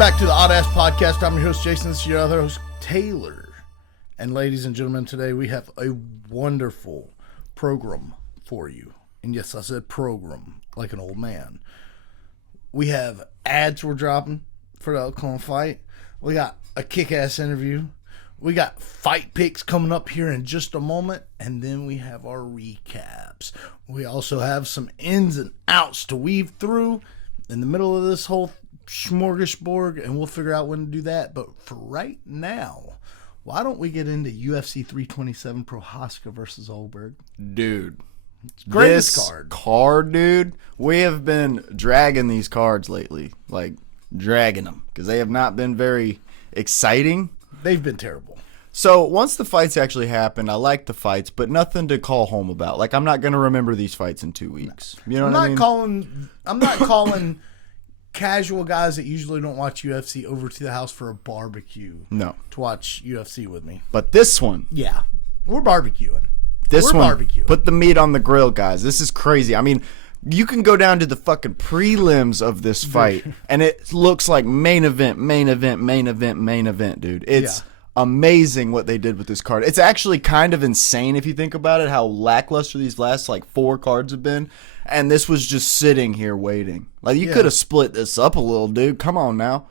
back to the Oddass podcast. I'm your host, Jason. This is your other host, Taylor. And ladies and gentlemen, today we have a wonderful program for you. And yes, I said program, like an old man. We have ads we're dropping for the upcoming fight. We got a kick-ass interview. We got fight picks coming up here in just a moment. And then we have our recaps. We also have some ins and outs to weave through in the middle of this whole smorgasbord, and we'll figure out when to do that. But for right now, why don't we get into UFC 327 Prohaska versus Olberg? Dude, Greatest card, dude. We have been dragging these cards lately, like dragging them, because they have not been very exciting. They've been terrible. So once the fights actually happened, I like the fights, but nothing to call home about. Like, I'm not going to remember these fights in 2 weeks. You know what I mean? I'm not calling casual guys that usually don't watch UFC over to the house for a barbecue. No. To watch UFC with me. But this one. Yeah. We're barbecuing. We're barbecuing. Put the meat on the grill, guys. This is crazy. I mean, you can go down to the fucking prelims of this fight, and it looks like main event, dude. It's amazing what they did with this card. It's actually kind of insane if you think about it, how lackluster these last, like, 4 cards have been. And this was just sitting here waiting. Like, you could have split this up a little, dude. Come on now.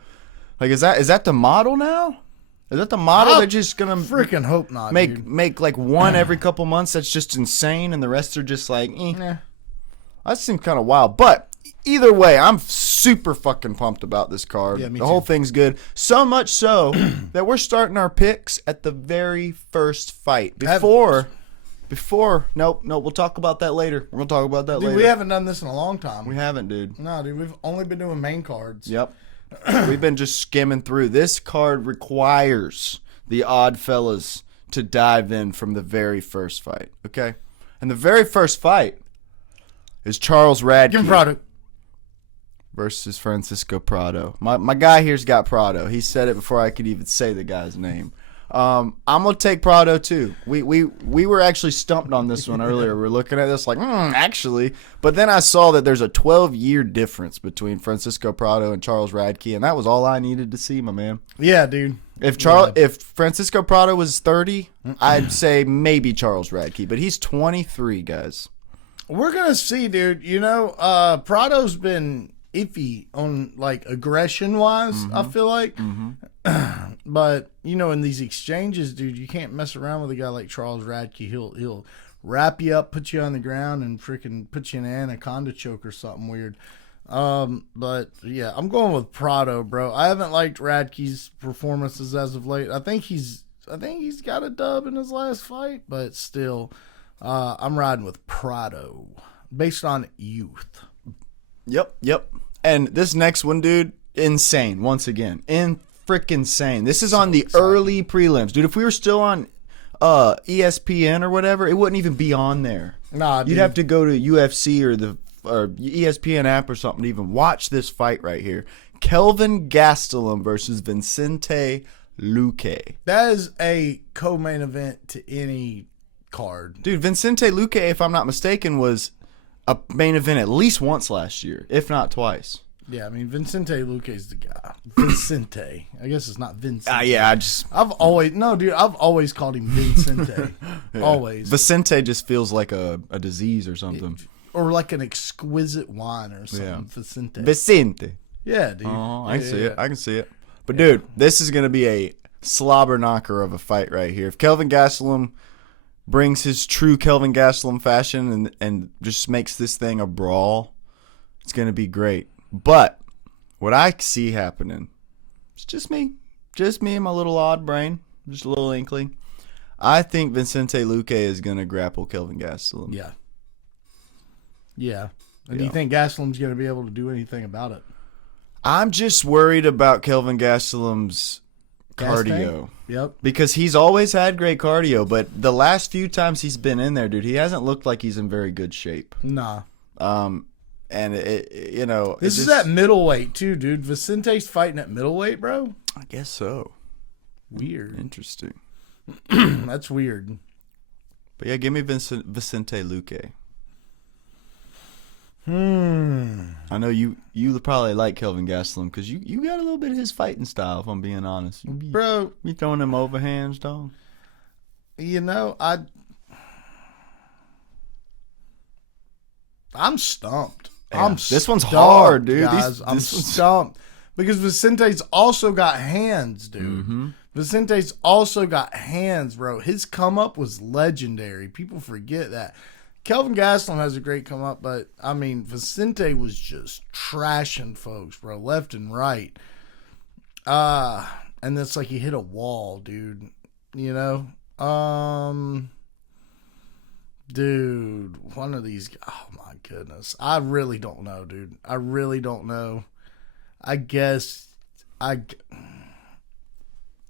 Like, is that the model now? Is that the model? They're just gonna freaking hope not. Make like one every couple months. That's just insane, and the rest are just like, That seems kind of wild. But either way, I'm super fucking pumped about this card. Yeah, me the too. whole thing's good. So much so that we're starting our picks at the very first fight Nope, we'll talk about that later. We're gonna talk about that later. We haven't done this in a long time. We haven't, dude. No, dude, we've only been doing main cards. Yep. We've been just skimming through. This card requires the odd fellas to dive in from the very first fight. Okay? And the very first fight is Charles Radke versus Francisco Prado. My guy here's got Prado. He said it before I could even say the guy's name. I'm gonna take Prado too. We were actually stumped on this one earlier. We're looking at this like, actually, but then I saw that there's a 12-year difference between Francisco Prado and Charles Radke, and that was all I needed to see, my man. Yeah, dude. If Francisco Prado was 30, I'd say maybe Charles Radke, but he's 23, guys. We're gonna see, dude. You know, Prado's been iffy on, like, aggression wise. I feel like. But, you know, in these exchanges, dude, you can't mess around with a guy like Charles Radke. He'll wrap you up, put you on the ground, and freaking put you in an anaconda choke or something weird. But, yeah, I'm going with Prado, bro. I haven't liked Radke's performances as of late. I think he's got a dub in his last fight, but still, I'm riding with Prado based on youth. Yep. And this next one, dude, insane. Once again, freaking insane. This is on the early prelims, dude. If we were still on ESPN or whatever, it wouldn't even be on there. Nah, dude. You'd have to go to UFC or ESPN app or something to even watch this fight right here. Kelvin Gastelum versus Vicente Luque. That is a co-main event to any card, dude. Vicente Luque, if I'm not mistaken, was a main event at least once last year, if not twice. Yeah, I mean, Vicente Luque's the guy. Vicente. I guess it's not Vincent. I've always called him Vicente. Yeah. Always. Vicente just feels like a disease or something. Or like an exquisite wine or something. Yeah. Vicente. Yeah, dude. Oh, I can see it. But, dude, this is going to be a slobber knocker of a fight right here. If Kelvin Gastelum brings his true Kelvin Gastelum fashion and just makes this thing a brawl, it's going to be great. But what I see happening, it's just me and my little odd brain, just a little inkling. I think Vicente Luque is going to grapple Kelvin Gastelum. Yeah. And do you think Gastelum's going to be able to do anything about it? I'm just worried about Kelvin Gastelum's cardio. Yep. Because he's always had great cardio, but the last few times he's been in there, dude, he hasn't looked like he's in very good shape. Nah. And this is at middleweight too, dude. Vicente's fighting at middleweight, bro. I guess so. Weird. Interesting. That's weird. But yeah, give me Vicente Luque. I know you probably like Kelvin Gastelum because you got a little bit of his fighting style, if I'm being honest. Bro, You throwing them overhands, dog? you know, I'm stumped. Yeah, this one's hard, dude. Guys. I'm stumped. Because Vicente's also got hands, dude. Mm-hmm. Vicente's also got hands, bro. His come up was legendary. People forget that. Kelvin Gastelum has a great come up, but I mean, Vicente was just trashing folks, bro, left and right. And it's like he hit a wall, dude. You know? Dude, one of these, oh my goodness. I really don't know, dude. I really don't know. I guess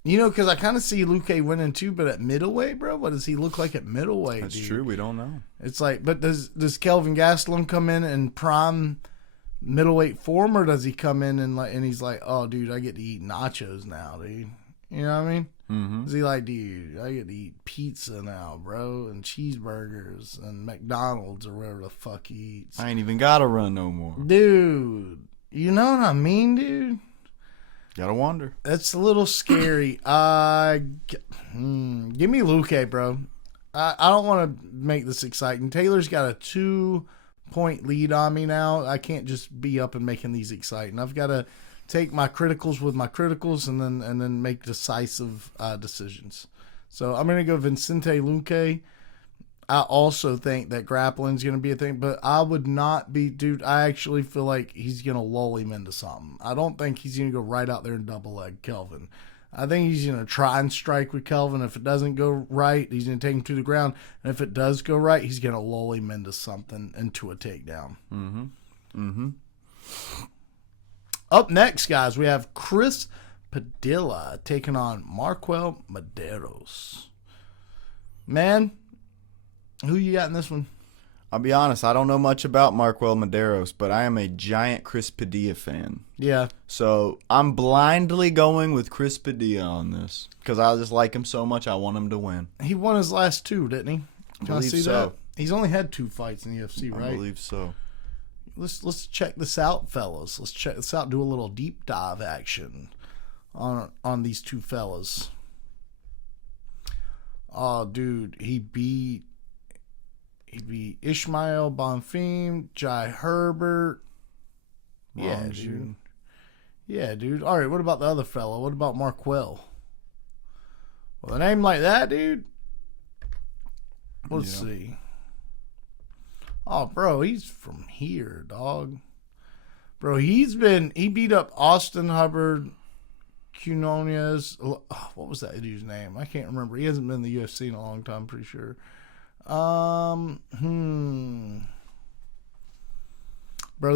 you know, because I kind of see Luque winning too, but at middleweight, bro, what does he look like at middleweight? That's dude? true. We don't know. It's like, but does Kelvin Gastelum come in and prime middleweight form, or does he come in and he's like, oh, dude, I get to eat nachos now, dude? You know what I mean? Mm-hmm. Is he like, dude, I get to eat pizza now, bro, and cheeseburgers and McDonald's or whatever the fuck he eats? I ain't even got to run no more. Dude, you know what I mean, dude? Gotta wonder. That's a little scary. Give me Luque, bro. I don't want to make this exciting. Taylor's got a 2-point lead on me now. I can't just be up and making these exciting. I've got to take my criticals with my criticals and then make decisive decisions. So I'm gonna go Vicente Luque. I also think that grappling's going to be a thing, but I would not be, dude, I actually feel like he's going to lull him into something. I don't think he's going to go right out there and double leg Kelvin. I think he's going to try and strike with Kelvin. If it doesn't go right, he's going to take him to the ground. And if it does go right, he's going to lull him into something, into a takedown. Mm-hmm. Mm-hmm. Up next, guys, we have Chris Padilla taking on Marquel Medeiros. Man, who you got in this one? I'll be honest, I don't know much about Marquel Medeiros, but I am a giant Chris Padilla fan. Yeah. So I'm blindly going with Chris Padilla on this because I just like him so much. I want him to win. He won his last 2, didn't he? Can I see so. that? He's only had 2 fights in the UFC, right? I believe so. Let's check this out, fellas. Let's check this out. Do a little deep dive action on these 2 fellas. Oh, dude, he beat Ishmael Bonfim, Jai Herbert. Yeah, dude. Yeah, dude. All right, what about the other fella? What about Marquel? Well, a name like that, dude. Let's see. Oh, bro, he's from here, dog. Bro, he beat up Austin Hubbard, Quinones. Oh, what was that dude's name? I can't remember. He hasn't been in the UFC in a long time, I'm pretty sure. Bro,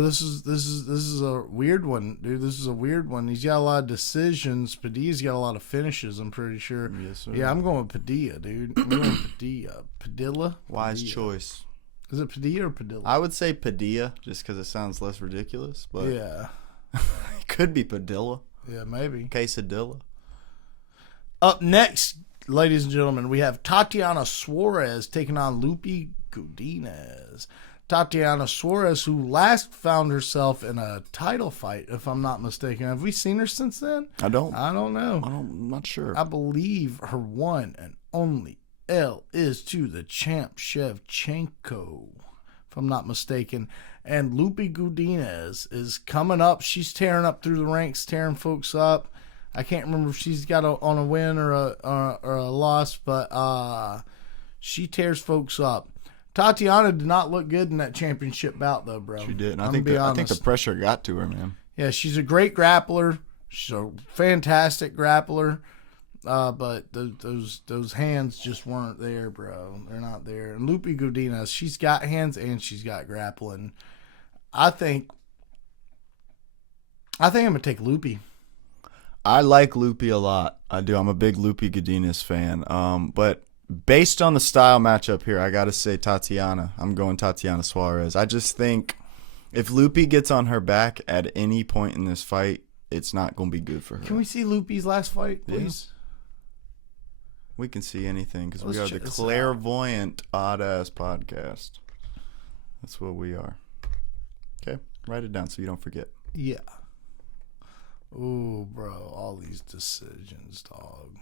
this is a weird one, dude. This is a weird one. He's got a lot of decisions. Padilla's got a lot of finishes, I'm pretty sure. Yes, sir. Yeah, I'm going with Padilla, dude. I'm going with Padilla. Padilla? Wise Padilla. choice. Is it Padilla or Padilla? I would say Padilla just because it sounds less ridiculous, but yeah. It could be Padilla. Yeah, maybe. Quesadilla. Up next, ladies and gentlemen, we have Tatiana Suarez taking on Lupi Godinez. Tatiana Suarez, who last found herself in a title fight, if I'm not mistaken. Have we seen her since then? I don't know. I'm not sure. I believe her one and only L is to the champ Shevchenko, if I'm not mistaken. And Lupi Godinez is coming up. She's tearing up through the ranks, tearing folks up. I can't remember if she's got on a win or a loss, but she tears folks up. Tatiana did not look good in that championship bout, though, bro. She did. I think the pressure got to her, man. Yeah, she's a great grappler. She's a fantastic grappler. But those hands just weren't there, bro. They're not there. And Lupi Godinez, she's got hands and she's got grappling. I think I'm gonna take Lupi. I like Lupi a lot. I do. I'm a big Lupi Godinez fan. But based on the style matchup here, I got to say Tatiana. I'm going Tatiana Suarez. I just think if Lupi gets on her back at any point in this fight, it's not going to be good for her. Can we see Lupi's last fight, please? Yeah. We can see anything because we Let's are the check this clairvoyant Oddass podcast. That's what we are. Write it down so you don't forget. Yeah. Ooh, bro, all these decisions, dog.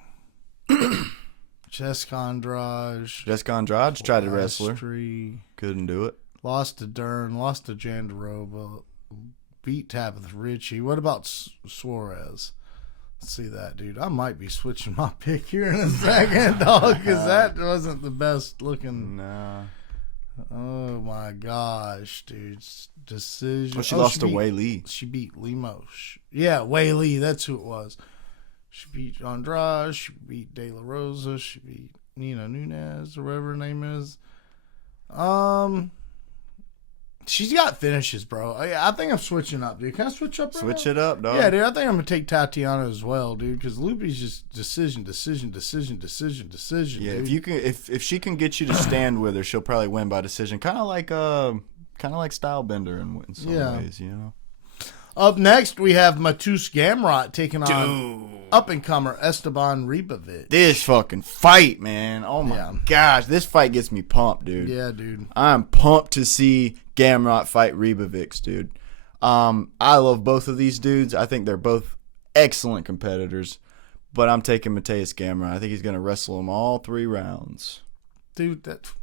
Jessica Andrade. Jessica Andrade tried to wrestle her. Piastri, Couldn't do it. Lost to Dern, lost to Jandaroba, beat Tabitha Ritchie. What about Suarez? Let's see that, dude. I might be switching my pick here in a second, dog, because that wasn't the best looking. Nah. Oh, my gosh, dude. Decision. Well, she lost to Wei Li. She beat Lemos. Yeah, Wei Li. That's who it was. She beat Andrade. She beat De La Rosa. She beat Nina Nunez or whatever her name is. She's got finishes, bro. I think I'm switching up, dude. Can I switch up? Switch it up, dog. Yeah, dude. I think I'm gonna take Tatiana as well, dude. Because Lupi's just decision. Yeah, dude. if you can, if she can get you to stand with her, she'll probably win by decision. Kind of like Stylebender in some ways, you know. Up next, we have Matus Gamrot taking on up-and-comer Esteban Ribovic. This fucking fight, man. Oh, my gosh. This fight gets me pumped, dude. Yeah, dude. I'm pumped to see Gamrot fight Ribovic, dude. I love both of these dudes. I think they're both excellent competitors. But I'm taking Matheus Gamrot. I think he's going to wrestle him all 3 rounds. Dude, that's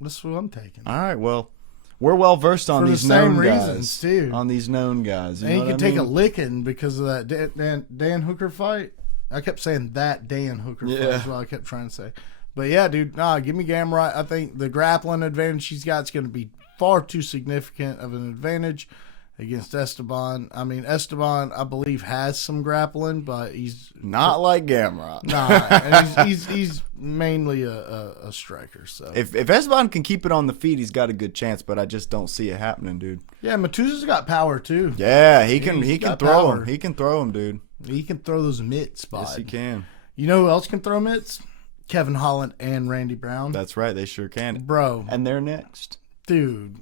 what I'm taking. All right, well. We're well versed on these known guys. Too. On these known guys. And you can take a licking because of that Dan Hooker fight. I kept saying that Dan Hooker fight is what I kept trying to say. But yeah, dude, give me Gamrot. I think the grappling advantage she's got is going to be far too significant of an advantage against Esteban. I mean, Esteban, I believe, has some grappling, but he's not like Gamrot. Nah, and he's mainly a striker. So if Esteban can keep it on the feet, he's got a good chance. But I just don't see it happening, dude. Yeah, Matusa's got power too. Yeah, he can throw power. him. He can throw him, dude. He can throw those mitts, bud. Yes, he can. You know who else can throw mitts? Kevin Holland and Randy Brown. That's right, they sure can, bro. And they're next, dude.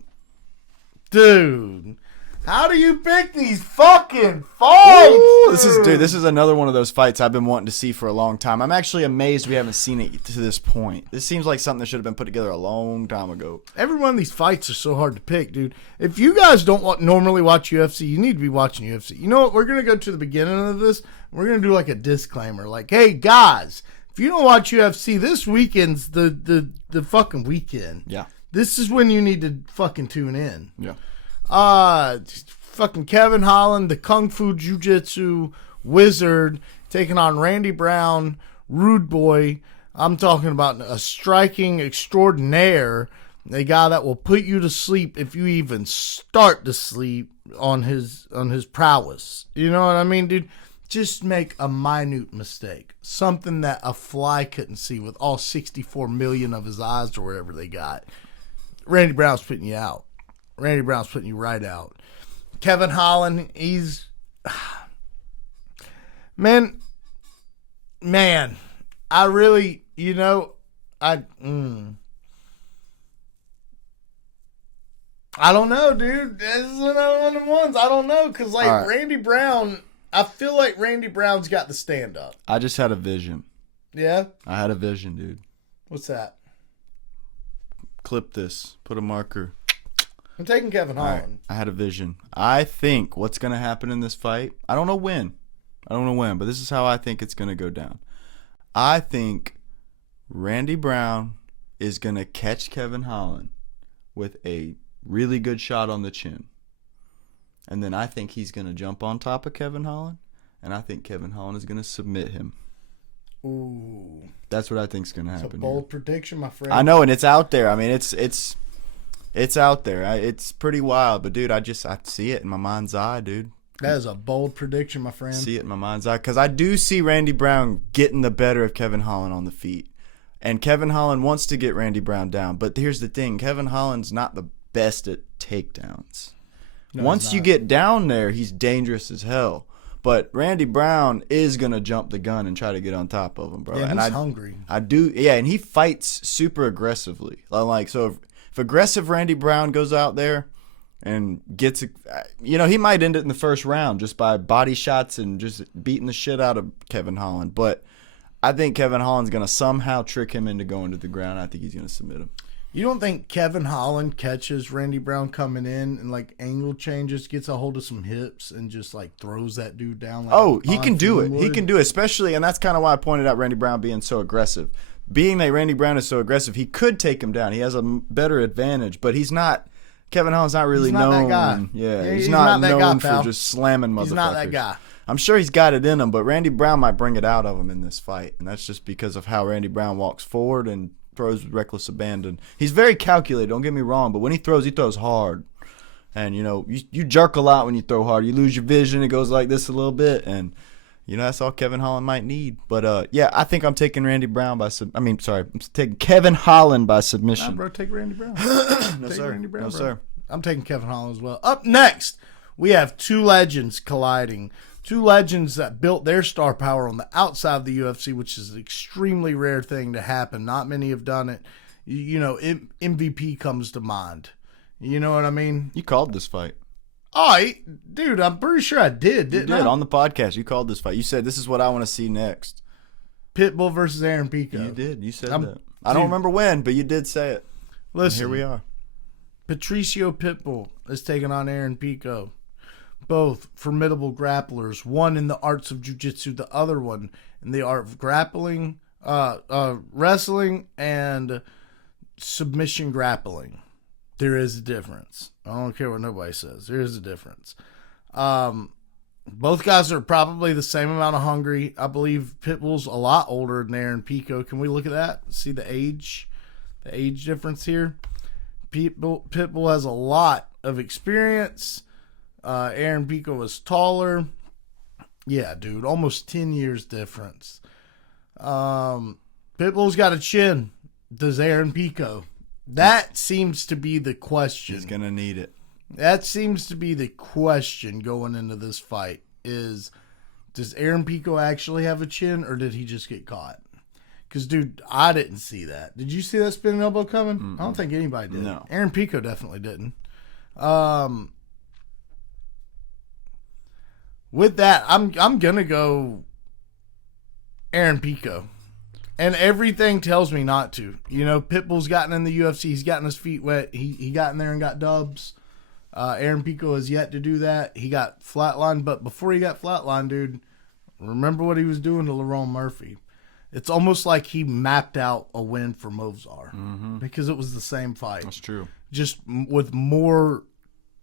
How do you pick these fucking fights? Ooh, this is another one of those fights I've been wanting to see for a long time. I'm actually amazed we haven't seen it to this point. This seems like something that should have been put together a long time ago. Every one of these fights are so hard to pick, dude. If you guys don't normally watch UFC, you need to be watching UFC. You know what? We're going to go to the beginning of this. We're going to do like a disclaimer. Like, hey, guys, if you don't watch UFC, this weekend's the fucking weekend. Yeah. This is when you need to fucking tune in. Yeah. Fucking Kevin Holland, the Kung Fu Jiu-Jitsu wizard, taking on Randy Brown, Rude Boy. I'm talking about a striking extraordinaire, a guy that will put you to sleep if you even start to sleep on his prowess. You know what I mean, dude? Just make a minute mistake, something that a fly couldn't see with all 64 million of his eyes or whatever they got. Randy Brown's putting you out. Randy Brown's putting you right out. Kevin Holland, he's... Man, I really, I don't know, dude. This is another one of the ones. I don't know, because, right. Randy Brown, I feel like Randy Brown's got the stand-up. I just had a vision. Yeah? I had a vision, dude. What's that? Clip this. Put a marker. I'm taking Kevin Holland. Right. I had a vision. I think what's going to happen in this fight, I don't know when, but this is how I think it's going to go down. I think Randy Brown is going to catch Kevin Holland with a really good shot on the chin. And then I think he's going to jump on top of Kevin Holland, and I think Kevin Holland is going to submit him. Ooh. That's what I think is going to happen. It's a bold prediction, my friend. I know, and it's out there. I mean, it's out there. It's pretty wild, but dude, I see it in my mind's eye, dude. That is a bold prediction, my friend. See it in my mind's eye because I do see Randy Brown getting the better of Kevin Holland on the feet, and Kevin Holland wants to get Randy Brown down. But here's the thing: Kevin Holland's not the best at takedowns. No, once you get down there, he's dangerous as hell. But Randy Brown is gonna jump the gun and try to get on top of him, bro. Yeah, and he's hungry. I do, yeah, and he fights super aggressively. Like so. If aggressive Randy Brown goes out there and gets, he might end it in the first round just by body shots and just beating the shit out of Kevin Holland. But I think Kevin Holland's going to somehow trick him into going to the ground. I think he's going to submit him. You don't think Kevin Holland catches Randy Brown coming in and like angle changes, gets a hold of some hips, and just like throws that dude down? Like Oh, he can do it. would? He can do it, especially, and that's kind of why I pointed out Randy Brown being so aggressive. Being that Randy Brown is so aggressive, he could take him down. He has a better advantage, but he's not. Kevin Holland's not really known. That guy. Yeah, he's not that known guy, for just slamming motherfuckers. He's not that guy. I'm sure he's got it in him, but Randy Brown might bring it out of him in this fight, and that's just because of how Randy Brown walks forward and throws with reckless abandon. He's very calculated, don't get me wrong, but when he throws hard. And, you jerk a lot when you throw hard. You lose your vision. It goes like this a little bit, and, that's all Kevin Holland might need. But, yeah, I think I'm taking Randy Brown I'm taking Kevin Holland by submission. Nah, bro, take Randy Brown. No, sir. Randy Brown, No, bro. sir. I'm taking Kevin Holland as well. Up next, we have two legends colliding. Two legends that built their star power on the outside of the UFC, which is an extremely rare thing to happen. Not many have done it. MVP comes to mind. You know what I mean? You called this fight. Oh, dude, I'm pretty sure I did, didn't I? You did. On the podcast, you called this fight. You said, this is what I want to see next. Pitbull versus Aaron Pico. You did. You said that. I don't remember when, but you did say it. Listen, and here we are. Patricio Pitbull is taking on Aaron Pico. Both formidable grapplers, one in the arts of jiu-jitsu, the other one in the art of grappling, wrestling, and submission grappling. There is a difference. I don't care what nobody says. There is a difference. Both guys are probably the same amount of hungry. I believe Pitbull's a lot older than Aaron Pico. Can we look at that? See the age difference here? Pitbull has a lot of experience. Aaron Pico was taller. Yeah, dude, almost 10 years difference. Pitbull's got a chin. Does Aaron Pico? That seems to be the question. He's going to need it. That seems to be the question going into this fight is, does Aaron Pico actually have a chin or did he just get caught? Because, dude, I didn't see that. Did you see that spinning elbow coming? Mm-mm. I don't think anybody did. No. Aaron Pico definitely didn't. With that, I'm gonna go Aaron Pico, and everything tells me not to. Pitbull's gotten in the UFC. He's gotten his feet wet. He got in there and got dubs. Aaron Pico has yet to do that. He got flatlined, but before he got flatlined, dude, remember what he was doing to Lerone Murphy. It's almost like he mapped out a win for Movzar because it was the same fight. That's true. Just with more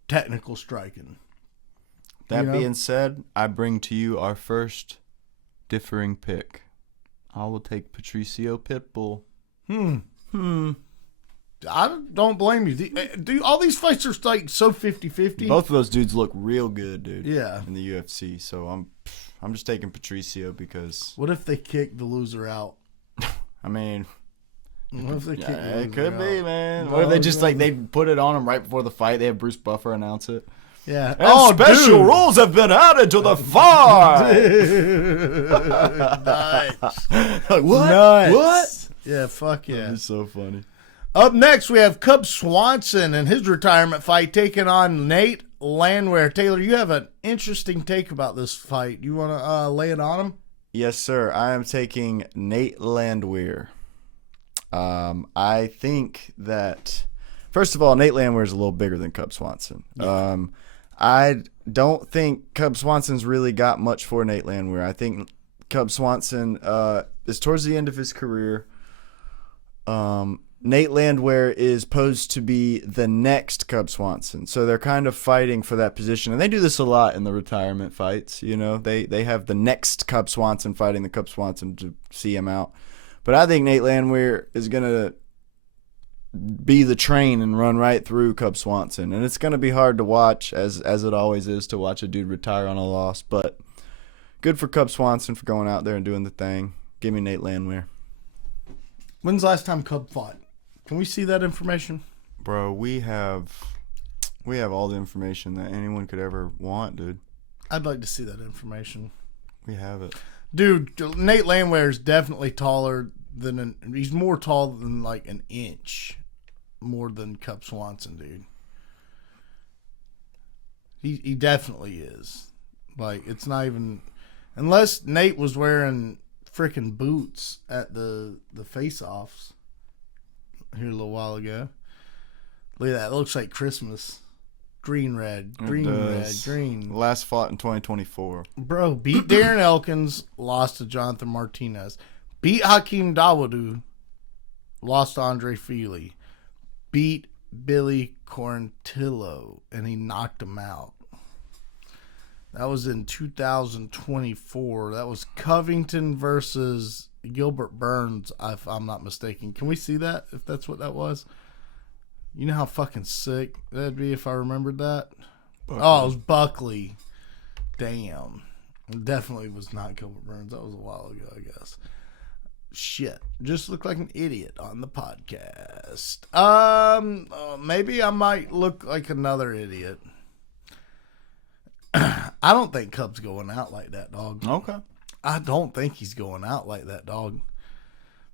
technical striking. That being said, I bring to you our first differing pick. I will take Patricio Pitbull. I don't blame you. Dude, all these fights are like so 50-50. Both of those dudes look real good, dude. Yeah. In the UFC, so I'm just taking Patricio because. What if they kick the loser out? I mean. What if they kick the loser it could out? be, man. What if they just they put it on him right before the fight? They have Bruce Buffer announce it. Yeah. And special rules have been added to the fight. Nice. Like, what? Nice. What? Yeah, fuck yeah. That's so funny. Up next, we have Cub Swanson and his retirement fight taking on Nate Landwehr. Taylor, you have an interesting take about this fight. You want to lay it on him? Yes, sir. I am taking Nate Landwehr. I think that, first of all, Nate Landwehr is a little bigger than Cub Swanson. Yeah. I don't think Cub Swanson's really got much for Nate Landwehr. I think Cub Swanson is towards the end of his career. Nate Landwehr is posed to be the next Cub Swanson. So they're kind of fighting for that position. And they do this a lot in the retirement fights. They have the next Cub Swanson fighting the Cub Swanson to see him out. But I think Nate Landwehr is going to be the train and run right through Cub Swanson. And it's going to be hard to watch, as it always is, to watch a dude retire on a loss. But good for Cub Swanson for going out there and doing the thing. Give me Nate Landwehr. When's the last time Cub fought? Can we see that information? Bro, we have all the information that anyone could ever want, dude. I'd like to see that information. We have it. Dude, Nate Landwehr is definitely taller than he's more tall than like an inch more than Cub Swanson, dude. He definitely is. Like, it's not even, unless Nate was wearing freaking boots at the face-offs. here a little while ago. Look at that. It looks like Christmas. Green, red, green. Last fought in 2024. Bro, beat Darren Elkins, lost to Jonathan Martinez. Beat Hakeem Dawodu, lost to Andre Feely. Beat Billy Quarantillo, and he knocked him out. That was in 2024. That was Covington versus Gilbert Burns, if I'm not mistaken. Can we see that, if that's what that was? You know how fucking sick that'd be if I remembered that? Buckley. Oh, it was Buckley. Damn. It definitely was not Gilbert Burns. That was a while ago, I guess. Shit. Just looked like an idiot on the podcast. Maybe I might look like another idiot. I don't think Cub's going out like that, dog. Okay. I don't think he's going out like that, dog.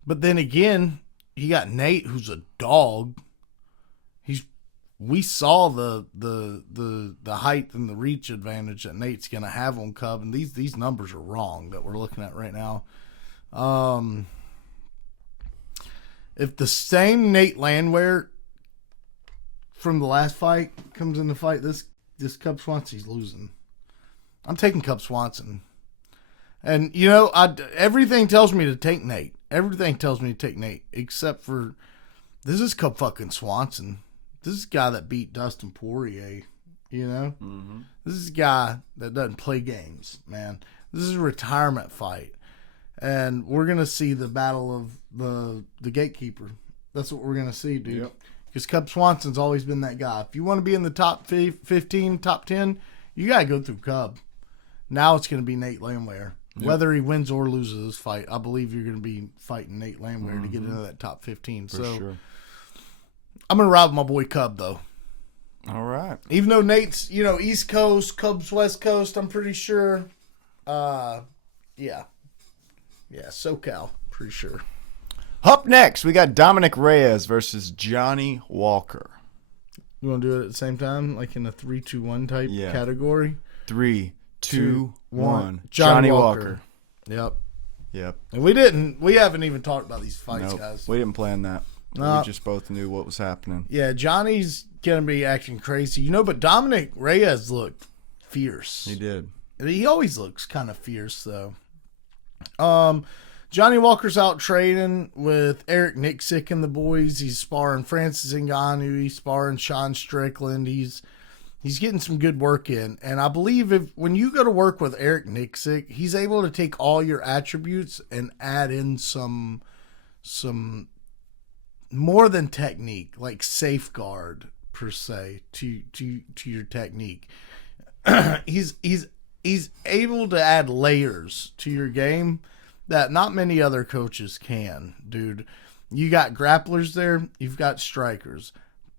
But then again, you got Nate, who's a dog. We saw the height and the reach advantage that Nate's gonna have on Cub, and these numbers are wrong that we're looking at right now. If the same Nate Landwehr from the last fight comes in the fight, this Cub Swanson's losing. I'm taking Cub Swanson. And, you know, everything tells me to take Nate. Everything tells me to take Nate, except for this is Cub fucking Swanson. This is a guy that beat Dustin Poirier, you know? Mm-hmm. This is a guy that doesn't play games, man. This is a retirement fight. And we're going to see the battle of the gatekeeper. That's what we're going to see, dude. Because Cub Swanson's always been that guy. If you want to be in the top 15, top 10, you got to go through Cub. Now it's going to be Nate Landwehr. Yep. Whether he wins or loses this fight, I believe you're going to be fighting Nate Landwehr to get into that top 15. For sure. I'm going to ride with my boy Cub, though. All right. Even though Nate's, you know, East Coast, Cub's West Coast, I'm pretty sure. Yeah, SoCal, pretty sure. Up next, we got Dominic Reyes versus Johnny Walker. You want to do it at the same time, like in a 3-2-1 type category? 3, 2, 1. Johnny Walker. Yep. And we haven't even talked about these fights, guys. We didn't plan that. We just both knew what was happening. Yeah, Johnny's going to be acting crazy. You know, but Dominic Reyes looked fierce. He did. He always looks kind of fierce, though. Johnny Walker's out training with Eric Nixick and the boys. He's sparring Francis Ngannou. He's sparring Sean Strickland. He's getting some good work in. And I believe when you go to work with Eric Nixick, he's able to take all your attributes and add in some more than technique, like safeguard per se to your technique. He's able to add layers to your game that not many other coaches can, dude. You got grapplers there, you've got strikers,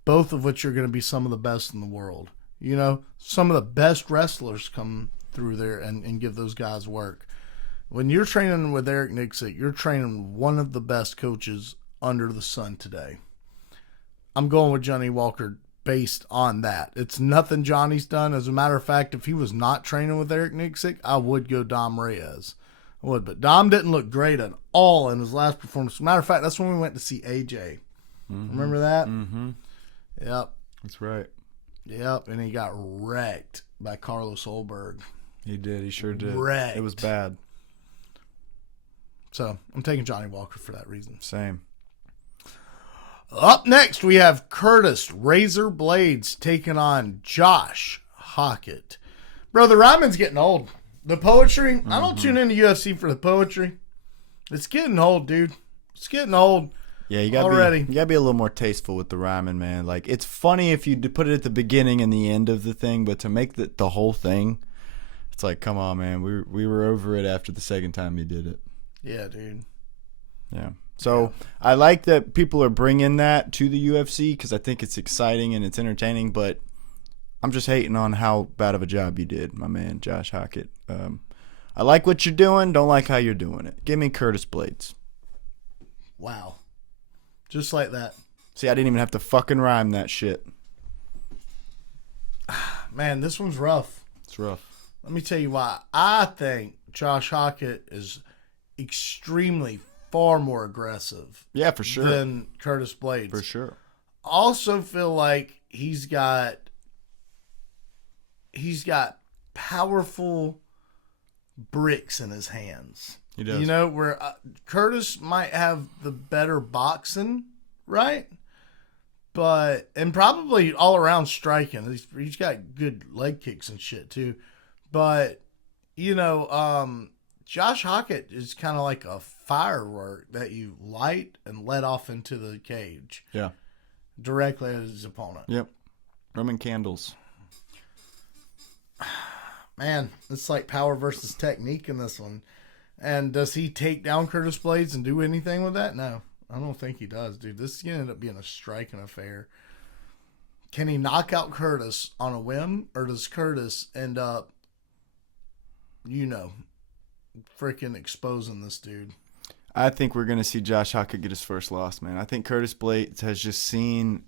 both of which are going to be some of the best in the world. You know, some of the best wrestlers come through there and give those guys work. When you're training with Eric Nixick, you're training one of the best coaches under the sun today. I'm going with Johnny Walker based on that. It's nothing Johnny's done. As a matter of fact, if he was not training with Eric Nixick, I would go Dom Reyes. I would, but Dom didn't look great at all in his last performance. As a matter of fact, that's when we went to see AJ. Mm-hmm. Remember that? Mm-hmm. Yep. That's right. Yep, and he got wrecked by Carlos Olberg. He did. He sure did. Wrecked. It was bad. So, I'm taking Johnny Walker for that reason. Same. Up next, we have Curtis Razor Blades taking on Josh Hockett. Bro, the rhyming's getting old. The poetry, I don't tune into UFC for the poetry. It's getting old, dude. It's getting old. Yeah, you gotta be a little more tasteful with the rhyming, man. Like, it's funny if you put it at the beginning and the end of the thing, but to make the whole thing, it's like, come on, man. We were over it after the second time you did it. Yeah, dude. Yeah. So I like that people are bringing that to the UFC because I think it's exciting and it's entertaining, but I'm just hating on how bad of a job you did, my man, Josh Hockett. I like what you're doing, don't like how you're doing it. Give me Curtis Blades. Wow. Just like that. See, I didn't even have to fucking rhyme that shit. Man, this one's rough. It's rough. Let me tell you why. I think Josh Hockett is extremely far more aggressive. Yeah, for sure. Than Curtis Blades. For sure. Also feel like he's got powerful bricks in his hands. He does. You know, where Curtis might have the better boxing, right? And probably all around striking. He's got good leg kicks and shit too. But, you know, Josh Hockett is kind of like a firework that you light and let off into the cage. Yeah. Directly at his opponent. Yep. Roman candles. Man, it's like power versus technique in this one. And does he take down Curtis Blades and do anything with that? No, I don't think he does, dude. This is going to end up being a striking affair. Can he knock out Curtis on a whim, or does Curtis end up, you know, freaking exposing this dude? I think we're going to see Josh Hockett get his first loss, man. I think Curtis Blades has just seen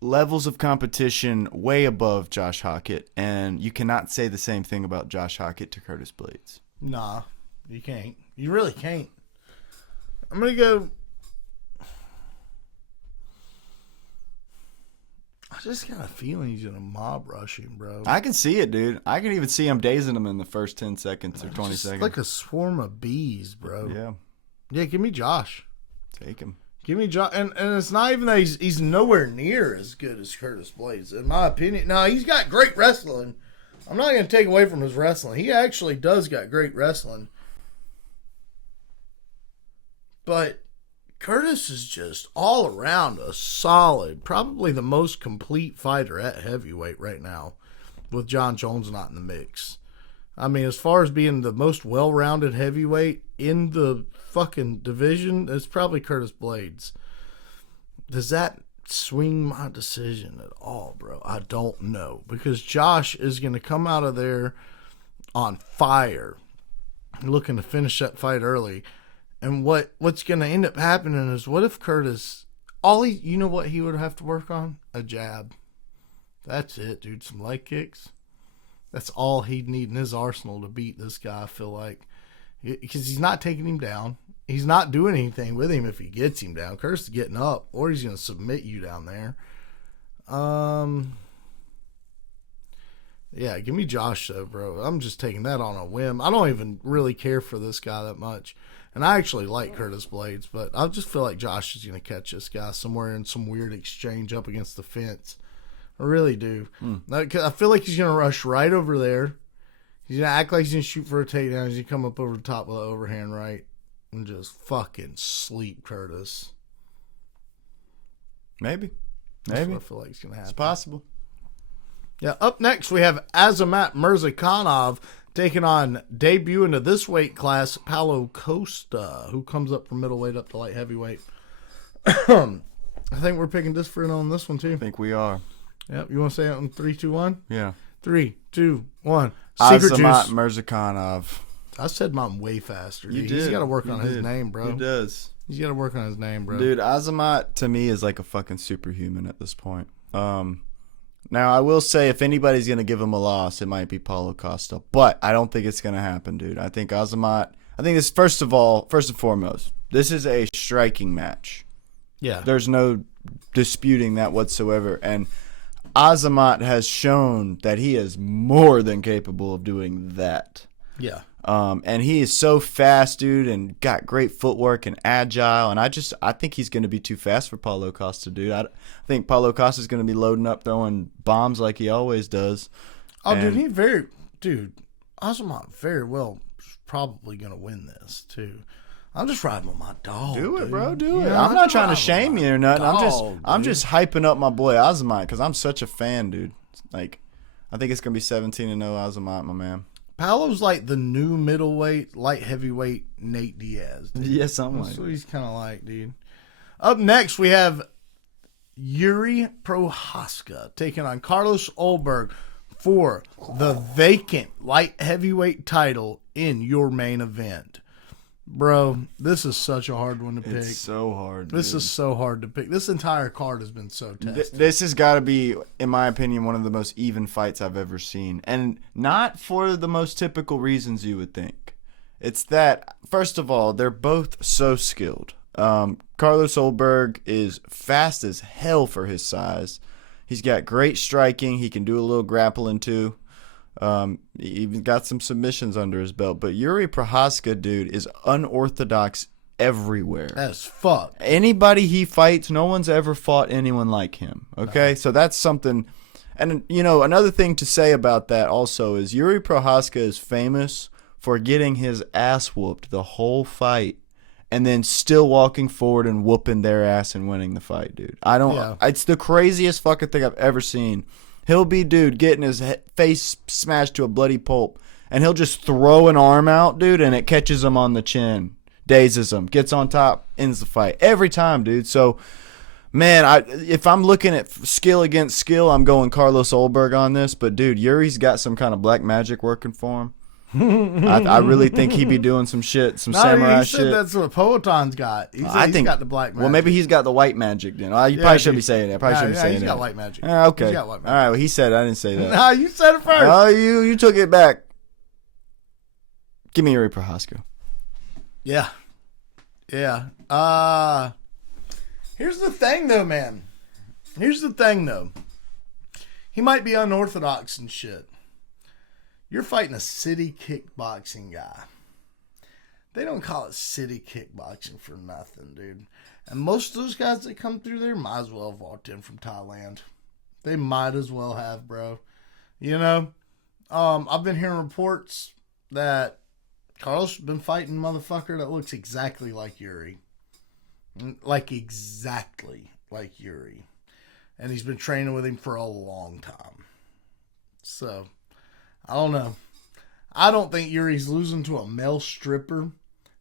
levels of competition way above Josh Hockett, and you cannot say the same thing about Josh Hockett to Curtis Blades. Nah, you can't. You really can't. I'm going to go... I just got a feeling he's going to mob rush him, bro. I can see it, dude. I can even see him dazing him in the first 10 seconds or 20 seconds. Like a swarm of bees, bro. Yeah. Yeah, give me Josh. Take him. Give me Josh. And it's not even that he's nowhere near as good as Curtis Blades, in my opinion. Now, he's got great wrestling. I'm not going to take away from his wrestling. He actually does got great wrestling. But Curtis is just all around a solid, probably the most complete fighter at heavyweight right now, with John Jones not in the mix. I mean, as far as being the most well-rounded heavyweight in the fucking division, it's probably Curtis Blades. Does that swing my decision at all, bro? I don't know, because Josh is going to come out of there on fire, looking to finish that fight early. And what's going to end up happening is, what if Curtis, you know what he would have to work on? A jab. That's it, dude. Some leg kicks. That's all he'd need in his arsenal to beat this guy, I feel like. Because he's not taking him down. He's not doing anything with him if he gets him down. Curtis is getting up, or he's going to submit you down there. Yeah, give me Josh, though, bro. I'm just taking that on a whim. I don't even really care for this guy that much. And I actually like Curtis Blades, but I just feel like Josh is going to catch this guy somewhere in some weird exchange up against the fence. I really do. I feel like he's going to rush right over there. He's going to act like he's going to shoot for a takedown. He's going to come up over the top with an overhand right and just fucking sleep Curtis. Maybe. That's what I feel like it's going to happen. It's possible. Yeah, up next we have Azamat Mirzakhanov taking on debut into this weight class, Paulo Costa, who comes up from middleweight up to light heavyweight. I think we're picking different on this one, too. I think we are. Yep, you want to say it on 3, 2, 1? Yeah. 3, 2, 1. Secret Azamat juice. Mirzakhanov. I said mine way faster. You Dude. did. He's got to work on his name, bro. He does. He's got to work on his name, bro. Dude, Azamat to me is like a fucking superhuman at this point. Now, I will say, if anybody's going to give him a loss, it might be Paulo Costa. But I don't think it's going to happen, dude. I think Azamat, this, first and foremost, this is a striking match. Yeah. There's no disputing that whatsoever. And Azamat has shown that he is more than capable of doing that. Yeah. And he is so fast, dude, and got great footwork and agile. And I think he's going to be too fast for Paulo Costa, dude. I think Paulo Costa is going to be loading up, throwing bombs like he always does. Oh, and Azamat very well probably going to win this, too. I'm just riding with my dog. Do it, dude. bro. Do it. Yeah, I'm not trying to shame you or nothing. Dog, I'm just hyping up my boy Azamat because I'm such a fan, dude. Like, I think it's going to be 17-0 Azamat, my man. Paulo's like the new middleweight, light heavyweight Nate Diaz. Dude. Yeah, something That's like what he's kind of like, dude. Up next, we have Yuri Prohaska taking on Carlos Olberg for the vacant light heavyweight title in your main event. Bro, this is such a hard one to pick. It's so hard. This dude. is so hard to pick. This entire card has been so tested. This has got to be, in my opinion, one of the most even fights I've ever seen. And not for the most typical reasons you would think. It's that, first of all, they're both so skilled. Carlos Olberg is fast as hell for his size. He's got great striking. He can do a little grappling too. He even got some submissions under his belt. But Yuri Prochazka, dude, is unorthodox everywhere. As fuck. Anybody he fights, no one's ever fought anyone like him. Okay? No. So that's something. And, you know, another thing to say about that also is Yuri Prochazka is famous for getting his ass whooped the whole fight and then still walking forward and whooping their ass and winning the fight, dude. It's the craziest fucking thing I've ever seen. He'll be, dude, getting his face smashed to a bloody pulp, and he'll just throw an arm out, dude, and it catches him on the chin, dazes him, gets on top, ends the fight. Every time, dude. So, man, if I'm looking at skill against skill, I'm going Carlos Olberg on this. But, dude, Yuri's got some kind of black magic working for him. I really think he'd be doing some shit, some samurai shit. That's what Poetan's got. He's got the black magic. Well, maybe he's got the white magic then. You probably shouldn't be saying that. He's got white magic. Okay. He's got white magic. All right, well, he said it. I didn't say that. No, you said it first. Oh, you took it back. Give me Yuri Prochazka. Yeah. Here's the thing, though, man. He might be unorthodox and shit. You're fighting a city kickboxing guy. They don't call it city kickboxing for nothing, dude. And most of those guys that come through there might as well have walked in from Thailand. They might as well have, bro. You know? I've been hearing reports that Carlos has been fighting a motherfucker that looks exactly like Yuri. Like, exactly like Yuri. And he's been training with him for a long time. So, I don't know. I don't think Yuri's losing to a male stripper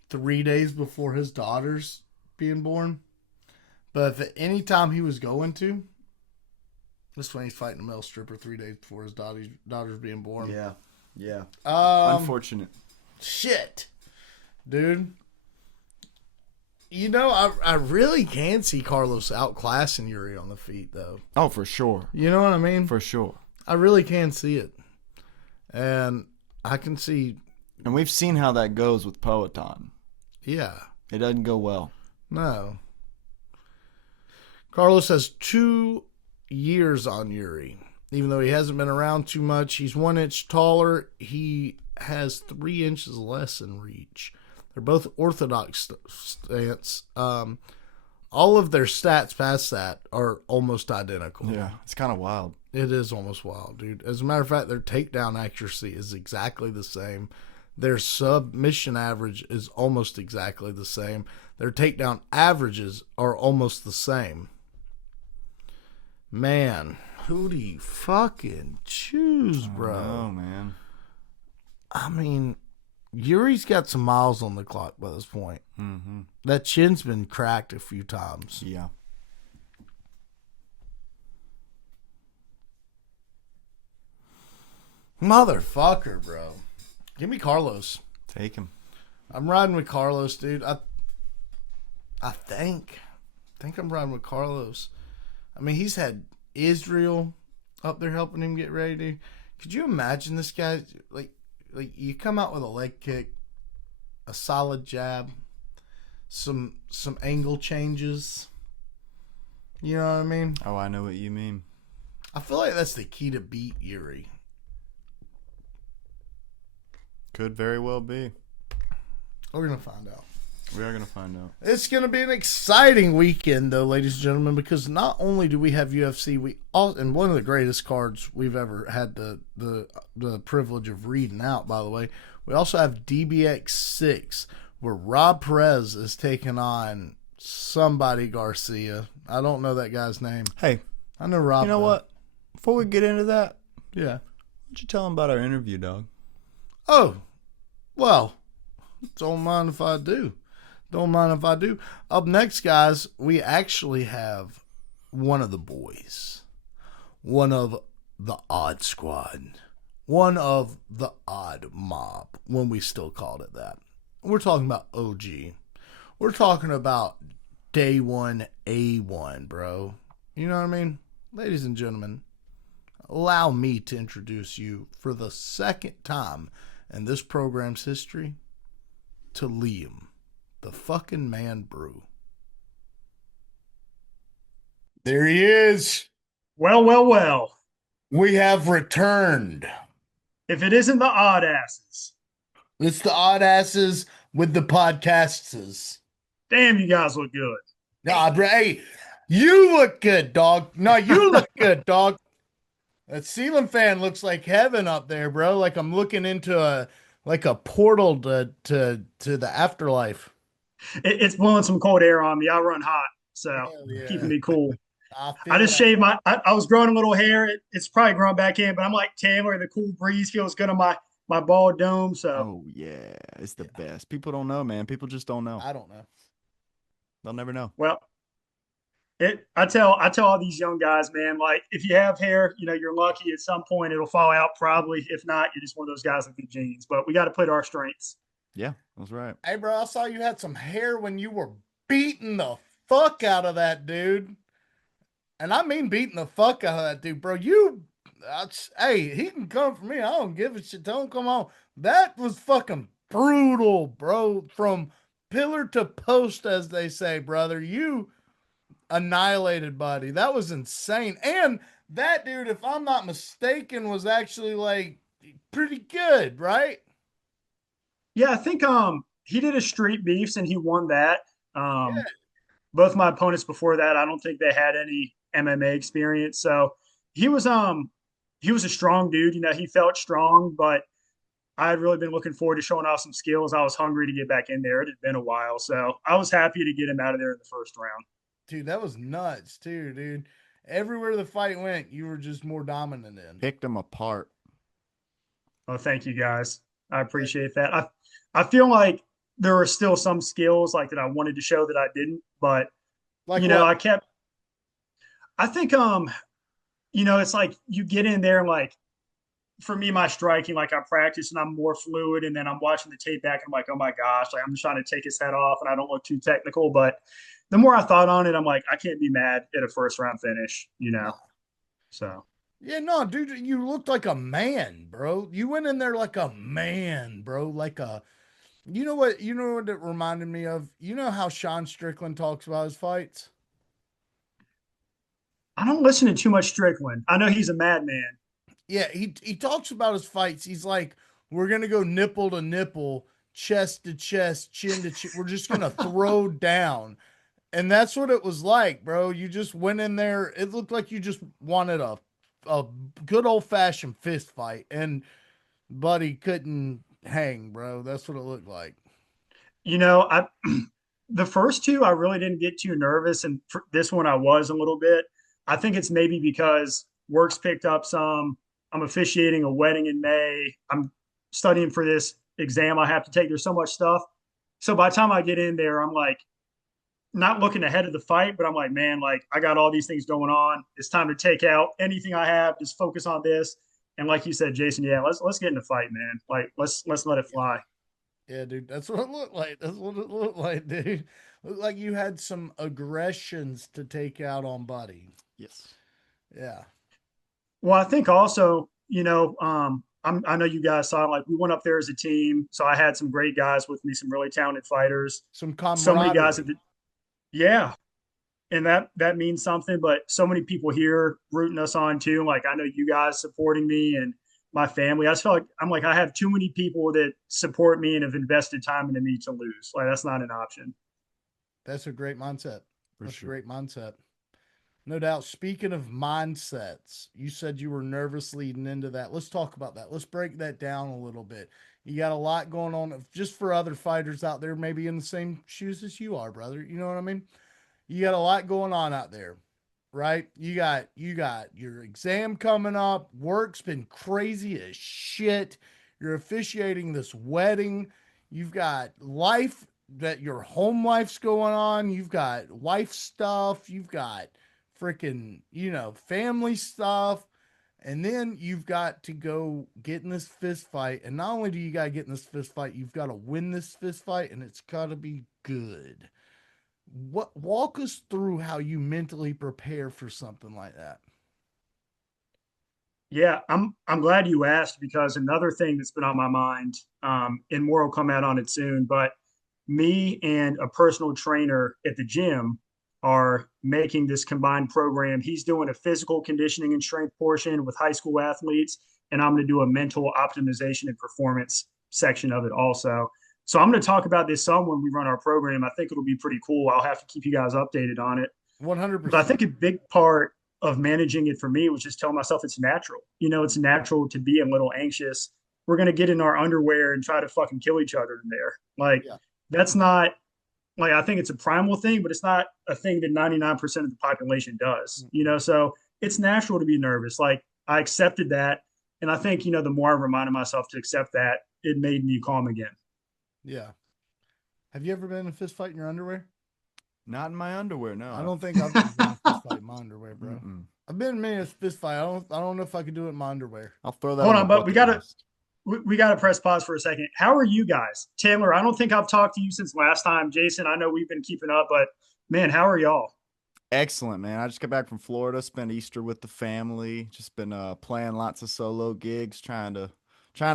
3 days before his daughter's being born. But if at any time he was going to, this when he's fighting a male stripper 3 days before his daughter's being born. Yeah. Unfortunate. Shit. Dude. You know, I really can see Carlos outclassing Yuri on the feet, though. Oh, for sure. You know what I mean? For sure. I really can see it. And I can see... And we've seen how that goes with Poetan. Yeah. It doesn't go well. No. Carlos has 2 years on Yuri. Even though he hasn't been around too much, he's 1 inch taller. He has 3 inches less in reach. They're both orthodox stance. All of their stats past that are almost identical. Yeah, it's kind of wild. It is almost wild, dude. As a matter of fact, their takedown accuracy is exactly the same. Their submission average is almost exactly the same. Their takedown averages are almost the same. Man, who do you fucking choose, bro? Oh, man. I mean, Yuri's got some miles on the clock by this point. Mm-hmm. That chin's been cracked a few times. Yeah. Motherfucker, bro. Give me Carlos. Take him. I'm riding with Carlos, dude. I think I'm riding with Carlos. I mean, he's had Israel up there helping him get ready, dude. Could you imagine this guy? Like you come out with a leg kick, a solid jab, some angle changes. You know what I mean? Oh, I know what you mean. I feel like that's the key to beat Yuri. Could very well be. We're going to find out. We are going to find out. It's going to be an exciting weekend, though, ladies and gentlemen, because not only do we have UFC, and one of the greatest cards we've ever had the privilege of reading out, by the way, we also have DBX 6, where Rob Perez is taking on somebody Garcia. I don't know that guy's name. Hey. I know Rob. You know what? Before we get into that, yeah, why don't you tell him about our interview, dog? Oh, well, don't mind if I do. Don't mind if I do. Up next, guys, we actually have one of the boys. One of the Odd Squad. One of the Odd Mob, when we still called it that. We're talking about OG. We're talking about Day 1 A1, bro. You know what I mean? Ladies and gentlemen, allow me to introduce you for the second time in this program's history, to Liam, the fucking man Brew. There he is. Well, well, well. We have returned. If it isn't the Oddasses. It's the Oddasses with the podcastses. Damn, you guys look good. Nah, bro, hey, you look good, dog. No, you look good, dog. That ceiling fan looks like heaven up there, bro. Like I'm looking into a portal to the afterlife. It's blowing some cold air on me. I run hot, so Hell yeah. keeping me cool. I just shaved I was growing a little hair. It's probably growing back in, but I'm like Taylor. The cool breeze feels good on my bald dome. So, Oh yeah, it's the best. People don't know, man. People just don't know. I don't know. They'll never know. well, I tell all these young guys, man, like if you have hair, you're lucky. At some point, it'll fall out. Probably, if not, you're just one of those guys with good genes. But we got to put our strengths. Yeah, that's right. Hey, bro, I saw you had some hair when you were beating the fuck out of that dude. And I mean beating the fuck out of that dude, bro. Hey, he can come for me. I don't give a shit. Tell him come on. That was fucking brutal, bro. From pillar to post, as they say, brother. You annihilated, buddy. That was insane. And that dude, if I'm not mistaken, was actually like pretty good, right? Yeah, I think he did a street beefs and he won that. Yeah. Both my opponents before that, I don't think they had any MMA experience. So he was a strong dude. He felt strong, but I had really been looking forward to showing off some skills. I was hungry to get back in there. It had been a while, so I was happy to get him out of there in the first round. Dude, that was nuts too, dude. Everywhere the fight went, you were just more dominant in. Picked them apart. Oh, thank you guys. I appreciate that. I feel like there were still some skills like that I wanted to show that I didn't, but Like I think it's like you get in there and like for me, my striking, like I practice and I'm more fluid, and then I'm watching the tape back and I'm like, oh my gosh, like I'm just trying to take his head off and I don't look too technical. But the more I thought on it, I'm like, I can't be mad at a first round finish. So yeah, no, dude, you looked like a man, bro. You went in there like a man, bro. You know what it reminded me of? You know how Sean Strickland talks about his fights? I don't listen to too much Strickland. I know he's a madman. Yeah, he talks about his fights. He's like, we're gonna go nipple to nipple, chest to chest, chin to chin. We're just gonna throw down. And that's what it was like, bro. You just went in there. It looked like you just wanted a good old fashioned fist fight. And Buddy couldn't hang, bro. That's what it looked like. I the first two I really didn't get too nervous, and for this one I was a little bit. I think it's maybe because work's picked up some. I'm officiating a wedding in May. I'm studying for this exam I have to take. There's so much stuff. So by the time I get in there, I'm like not looking ahead of the fight, but I'm like, man, like I got all these things going on. It's time to take out anything I have, just focus on this. And like you said, Jason, yeah, let's get in the fight, man. Like let's let it fly. Yeah, dude, that's what it looked like. That's what it looked like, dude. Looked like you had some aggressions to take out on Buddy. Yes. Yeah. Well, I think also, I know you guys saw like we went up there as a team, so I had some great guys with me, some really talented fighters. Some So many camaraderie. guys yeah, and that means something. But so many people here rooting us on too. Like I know you guys supporting me and my family. I just feel like I have too many people that support me and have invested time into me to lose. Like that's not an option. That's a great mindset. That's sure. a great mindset. No doubt. Speaking of mindsets, you said you were nervous leading into that. Let's talk about that. Let's break that down a little bit. You got a lot going on just for other fighters out there, maybe in the same shoes as you are, brother. You know what I mean? You got a lot going on out there, right? You got your exam coming up. Work's been crazy as shit. You're officiating this wedding. You've got life that your home life's going on. You've got wife stuff. You've got freaking, family stuff. And then you've got to go get in this fist fight. And not only do you got to get in this fist fight, you've got to win this fist fight, and it's got to be good. Walk us through how you mentally prepare for something like that. Yeah, I'm glad you asked because another thing that's been on my mind, and more will come out on it soon. But me and a personal trainer at the gym are making this combined program. He's doing a physical conditioning and strength portion with high school athletes, and I'm going to do a mental optimization and performance section of it also. So I'm going to talk about this some when we run our program. I think it'll be pretty cool. I'll have to keep you guys updated on it. But I 100%. think a big part of managing it for me was just telling myself it's natural. It's natural to be a little anxious. We're going to get in our underwear and try to fucking kill each other in there. Like, Yeah. that's not like, I think it's a primal thing, but it's not a thing that 99% of the population does. So it's natural to be nervous. Like, I accepted that. And I think, the more I reminded myself to accept that, it made me calm again. Yeah. Have you ever been in a fist fight in your underwear? Not in my underwear, no. I don't think I've ever been in a fist fight in my underwear, bro. Mm-mm. I've been in many a fist fight. I don't know if I could do it in my underwear. I'll throw that Hold on on, my but we bucket got to list. we got to press pause for a second. How are you guys? Taylor, I don't think I've talked to you since last time. Jason, I know we've been keeping up, but man, how are y'all? Excellent, man. I just got back from Florida, spent Easter with the family. Just been playing lots of solo gigs, trying to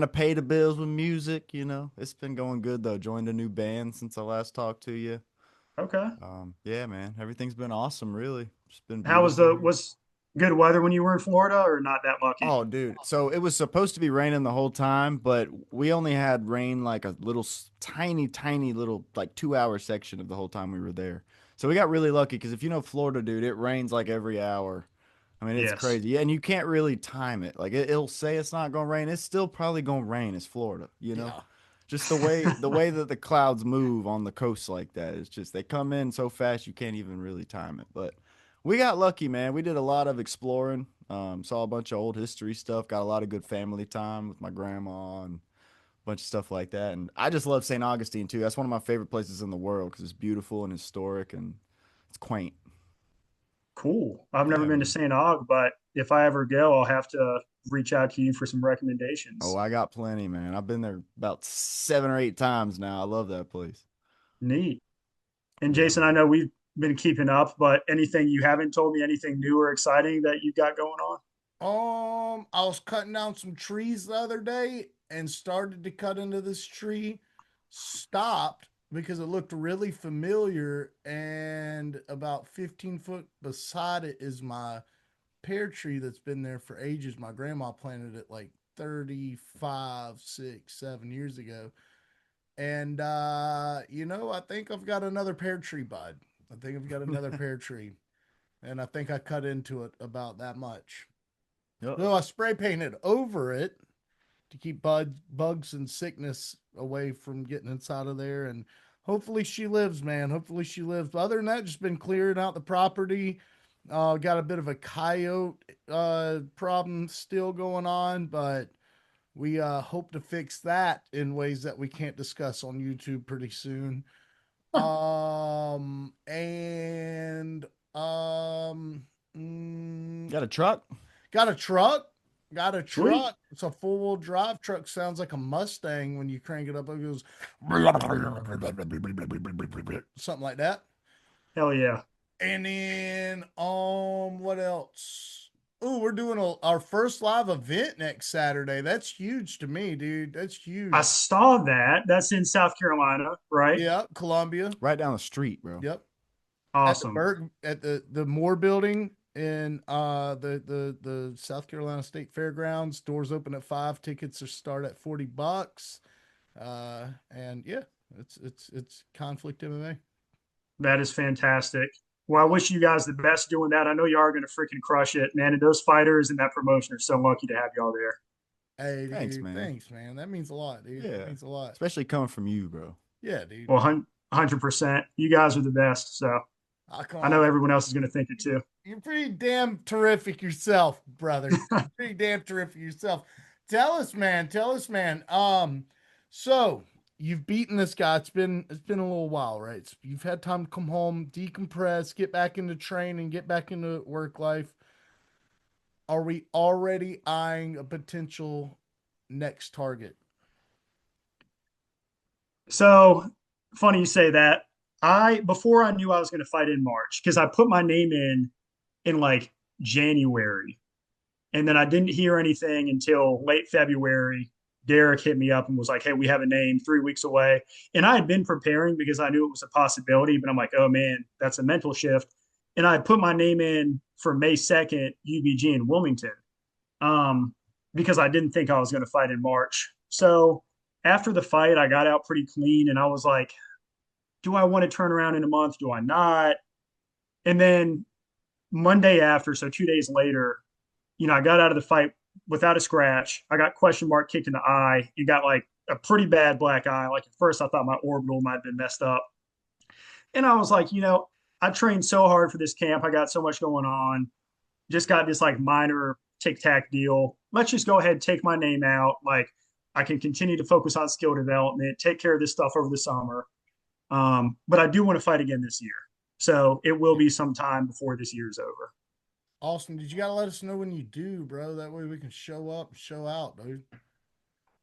pay the bills with music. It's been going good though. Joined a new band since I last talked to you. Okay. Yeah, man. Everything's been awesome, really. It's been How was beautiful. was good weather when you were in Florida, or not that lucky? Oh, dude. So it was supposed to be raining the whole time, but we only had rain like a little tiny, tiny little like 2 hour section of the whole time we were there. So we got really lucky because if you know Florida, dude, it rains like every hour. I mean, it's Yes. crazy. Yeah, and you can't really time it. Like it'll say it's not gonna rain. It's still probably gonna rain. It's Florida, you know? Yeah. Just the way that the clouds move on the coast like that. It's just they come in so fast you can't even really time it. But we got lucky, man. We did a lot of exploring. Saw a bunch of old history stuff. Got a lot of good family time with my grandma and a bunch of stuff like that. And I just love St. Augustine too. That's one of my favorite places in the world because it's beautiful and historic and it's quaint. Cool. I've never Yeah, been to man. St. Aug, but if I ever go, I'll have to reach out to you for some Oh, recommendations. I got plenty, man. I've been there about 7 or 8 times now. I love that place. Neat. And Yeah, Jason, I man. know we've been keeping up, but anything you haven't told me, anything new or exciting that you've got going on? I was cutting down some trees the other day and started to cut into this tree, stopped because it looked really familiar, and about 15 foot beside it is my pear tree that's been there for ages. My grandma planted it like 35, 6, 7 years ago. And I think I've got another pear tree bud. I think I've got another pear tree. And I think I cut into it about that much. Uh-oh. So I spray painted over it to keep bugs and sickness away from getting inside of there. And hopefully she lives, man. Hopefully she lives. But other than that, just been clearing out the property. Got a bit of a coyote problem still going on, but we hope to fix that in ways that we can't discuss on YouTube pretty soon. And Got a truck? got a truck. Got a Sweet. truck. It's a four wheel drive truck. Sounds like a Mustang when you crank it up. It goes something like that. Hell yeah. And then what else? Oh, we're doing our first live event next Saturday. That's huge to me, dude. That's I huge. saw that. That's in South Carolina, right? Yep, Columbia. Right down the street, bro. Yep. At the Awesome. Berg at the Moore building in the South Carolina State Fairgrounds. Doors open at 5. Tickets are start at $40. And yeah, it's Conflict MMA. That is fantastic. Well, I wish you guys the best doing that. I know you are going to freaking crush it, man. And those fighters and that promotion are so lucky to have y'all there. Hey, Thanks, dude, man. thanks, man. That means a lot, dude. That Yeah. means a lot. Especially coming from you, bro. Yeah, dude. Well, 100%. You guys are the best. So I know everyone else is going to think it too. You're pretty damn terrific yourself, brother. You're pretty damn terrific yourself. Tell us, man. Tell us, man. So you've beaten this guy. It's been a little while, right? So you've had time to come home, decompress, get back into training, get back into work life. Are we already eyeing a potential next target? So funny you say that. Before I knew I was going to fight in March, because I put my name in like January, and then I didn't hear anything until late February. Derek hit me up and was like, "Hey, we have a name 3 weeks away." And I had been preparing because I knew it was a possibility, but I'm like, "Oh man, that's a mental shift." And I put my name in for May 2nd, UBG in Wilmington, um, because I didn't think I was going to fight in March. So after the fight, I got out pretty clean, and I was like, "Do I want to turn around in a month? Do I not?" And then Monday after, so 2 days later, I got out of the fight without a scratch. I got question mark kicked in the eye. You got like a pretty bad black eye. Like at first, I thought my orbital might have been messed up. And I was like, I trained so hard for this camp. I got so much going on. Just got this like minor tic tac deal. Let's just go ahead and take my name out. Like I can continue to focus on skill development, take care of this stuff over the summer. But I do want to fight again this year. So it will be some time before this year's over. Austin, did you gotta let us know when you do, bro? That way we can show up and show out, dude. You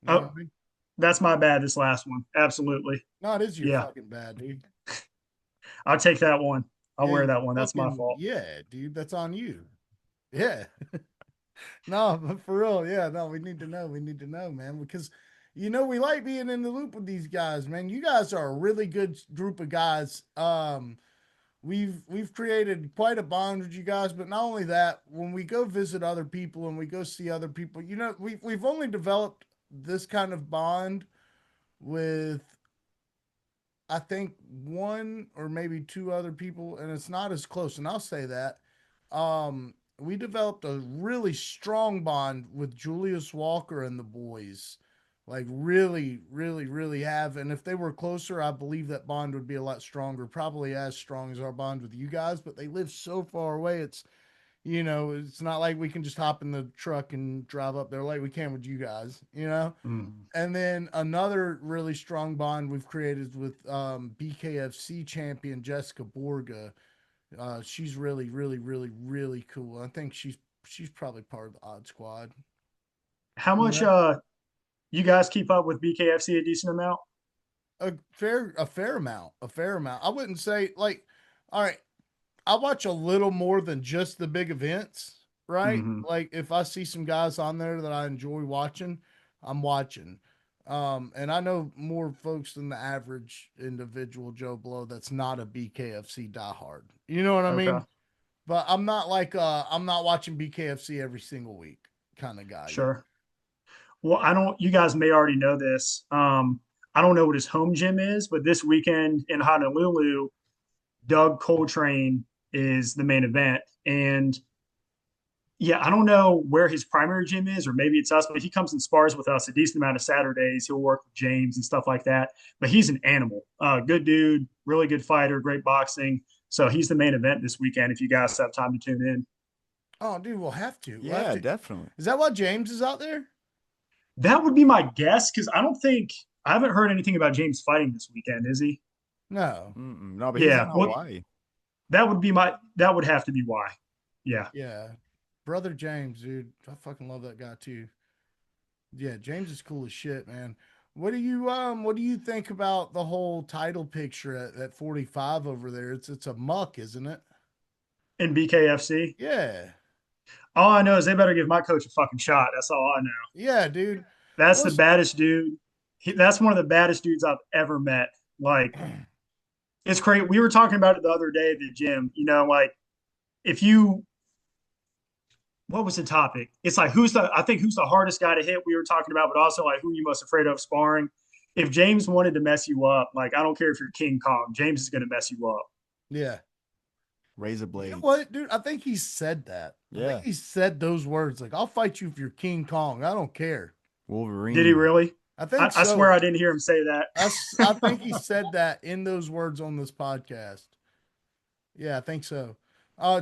know what Oh, I mean? that's my bad. This last one. Absolutely. No, it is your Yeah. fucking bad, dude. I'll take that one. I'll Yeah, wear you that one. That's my fucking fault. yeah, dude. That's on you. Yeah. No, but for real, yeah, no, we need to know. We need to know, man, because we like being in the loop with these guys, man. You guys are a really good group of guys. We've created quite a bond with you guys, but not only that, when we go visit other people and we go see other people, we've only developed this kind of bond with I think one or maybe two other people, and it's not as close. And I'll say that. We developed a really strong bond with Julius Walker and the boys. Like really, really, really have. And if they were closer, I believe that bond would be a lot stronger, probably as strong as our bond with you guys, but they live so far away. It's not like we can just hop in the truck and drive up there like we can with you guys. Mm. And then another really strong bond we've created with BKFC champion Jessica Borga. She's really, really, really, really cool. I think she's probably part of the Odd Squad. How You much know, you guys keep up with BKFC a decent amount? a fair amount, a fair amount. I wouldn't say like, all right. I watch a little more than just the big events, right? Mm-hmm. Like if I see some guys on there that I enjoy watching, I'm watching. And I know more folks than the average individual Joe Blow that's not a BKFC diehard. You know what I Okay, mean? But I'm not watching BKFC every single week kind of guy. sure. Well, I don't. You guys may already know this. I don't know what his home gym is, but this weekend in Honolulu, Doug Coltrane is the main event, and yeah, I don't know where his primary gym is, or maybe it's us, but he comes and spars with us a decent amount of Saturdays. He'll work with James and stuff like that. But he's an animal, good dude, really good fighter, great boxing. So he's the main event this weekend. If you guys have time to tune in, Oh, dude, we'll have to. We'll have Yeah, to. definitely. Is that why James is out there? that would be my guess because I haven't heard anything about James fighting this weekend. Is he? No. Mm-mm. No, but he's in Yeah. Well, Hawaii. that would have to be why. Yeah. Yeah. Brother James, dude. I fucking love that guy too. Yeah, James is cool as shit, man. What do you think about the whole title picture at 45 over there? It's a muck, isn't it? In BKFC, Yeah. all I know is they better give my coach a fucking shot. That's all I know. Yeah, dude. That's the What's baddest dude. That's one of the baddest dudes I've ever met. Like, it's crazy. We were talking about it the other day at the gym. Like if you, what was the topic? It's like I think who's the hardest guy to hit. We were talking about, but also like who you most afraid of sparring. If James wanted to mess you up, like I don't care if you're King Kong, James is going to mess you up. yeah. Razor You blades. know what, dude? I think he said that. I Yeah. think he said those words like, I'll fight you if you're King Kong. I don't care. Wolverine. Did he really? I think I so. swear I didn't hear him say that. I think he said that in those words on this podcast. Yeah, I think so.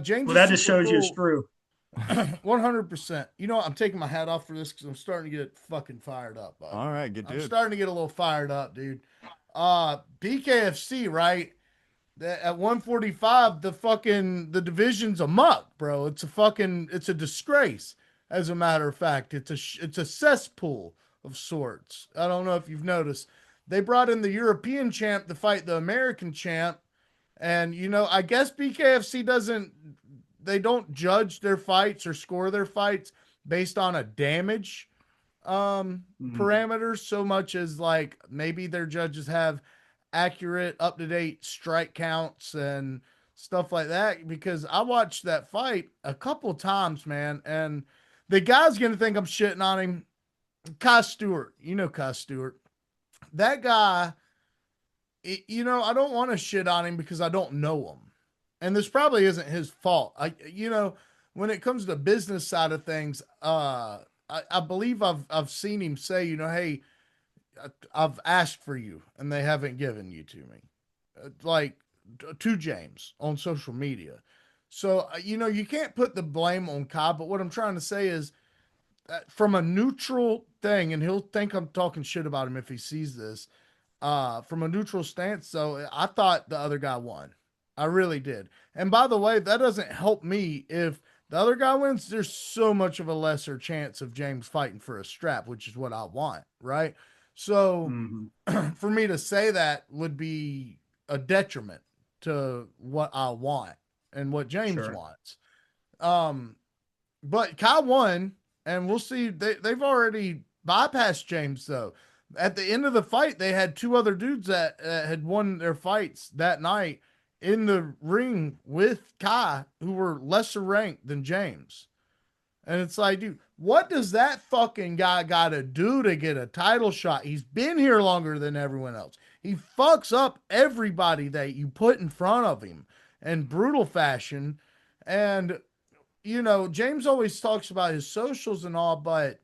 James Well, is that just super shows you it's cool. true. 100%. You know what? I'm taking my hat off for this because I'm starting to get fucking fired up, bud. All right, good I'm dude. starting to get a little fired up, dude. BKFC, right? At 145, the division's a muck, bro. It's a disgrace. As a matter of fact, it's a cesspool of sorts. I don't know if you've noticed. They brought in the European champ to fight the American champ, and I guess BKFC they don't judge their fights or score their fights based on a damage. parameters so much as like maybe their judges have accurate, up to date strike counts and stuff like that. Because I watched that fight a couple times, man, and the guy's gonna think I'm shitting on him. Kai Stewart, you know Kai Stewart. That guy, I don't want to shit on him because I don't know him, and this probably isn't his fault. When it comes to business side of things, I believe I've seen him say, hey, I've asked for you and they haven't given you to me, like to James on social media. So you can't put the blame on Kai. But what I'm trying to say is, from a neutral thing, and he'll think I'm talking shit about him if he sees this. From a neutral stance, so I thought the other guy won. I really did. And by the way, that doesn't help me if the other guy wins. There's so much of a lesser chance of James fighting for a strap, which is what I want, right? So for me to say that would be a detriment to what I want and what James wants. But Kai won, and we'll see. They've already bypassed James, though. At the end of the fight, they had two other dudes that had won their fights that night in the ring with Kai who were lesser ranked than James. And it's like, dude, what does that fucking guy got to do to get a title shot? He's been here longer than everyone else. He fucks up everybody that you put in front of him in brutal fashion. And, James always talks about his socials and all, but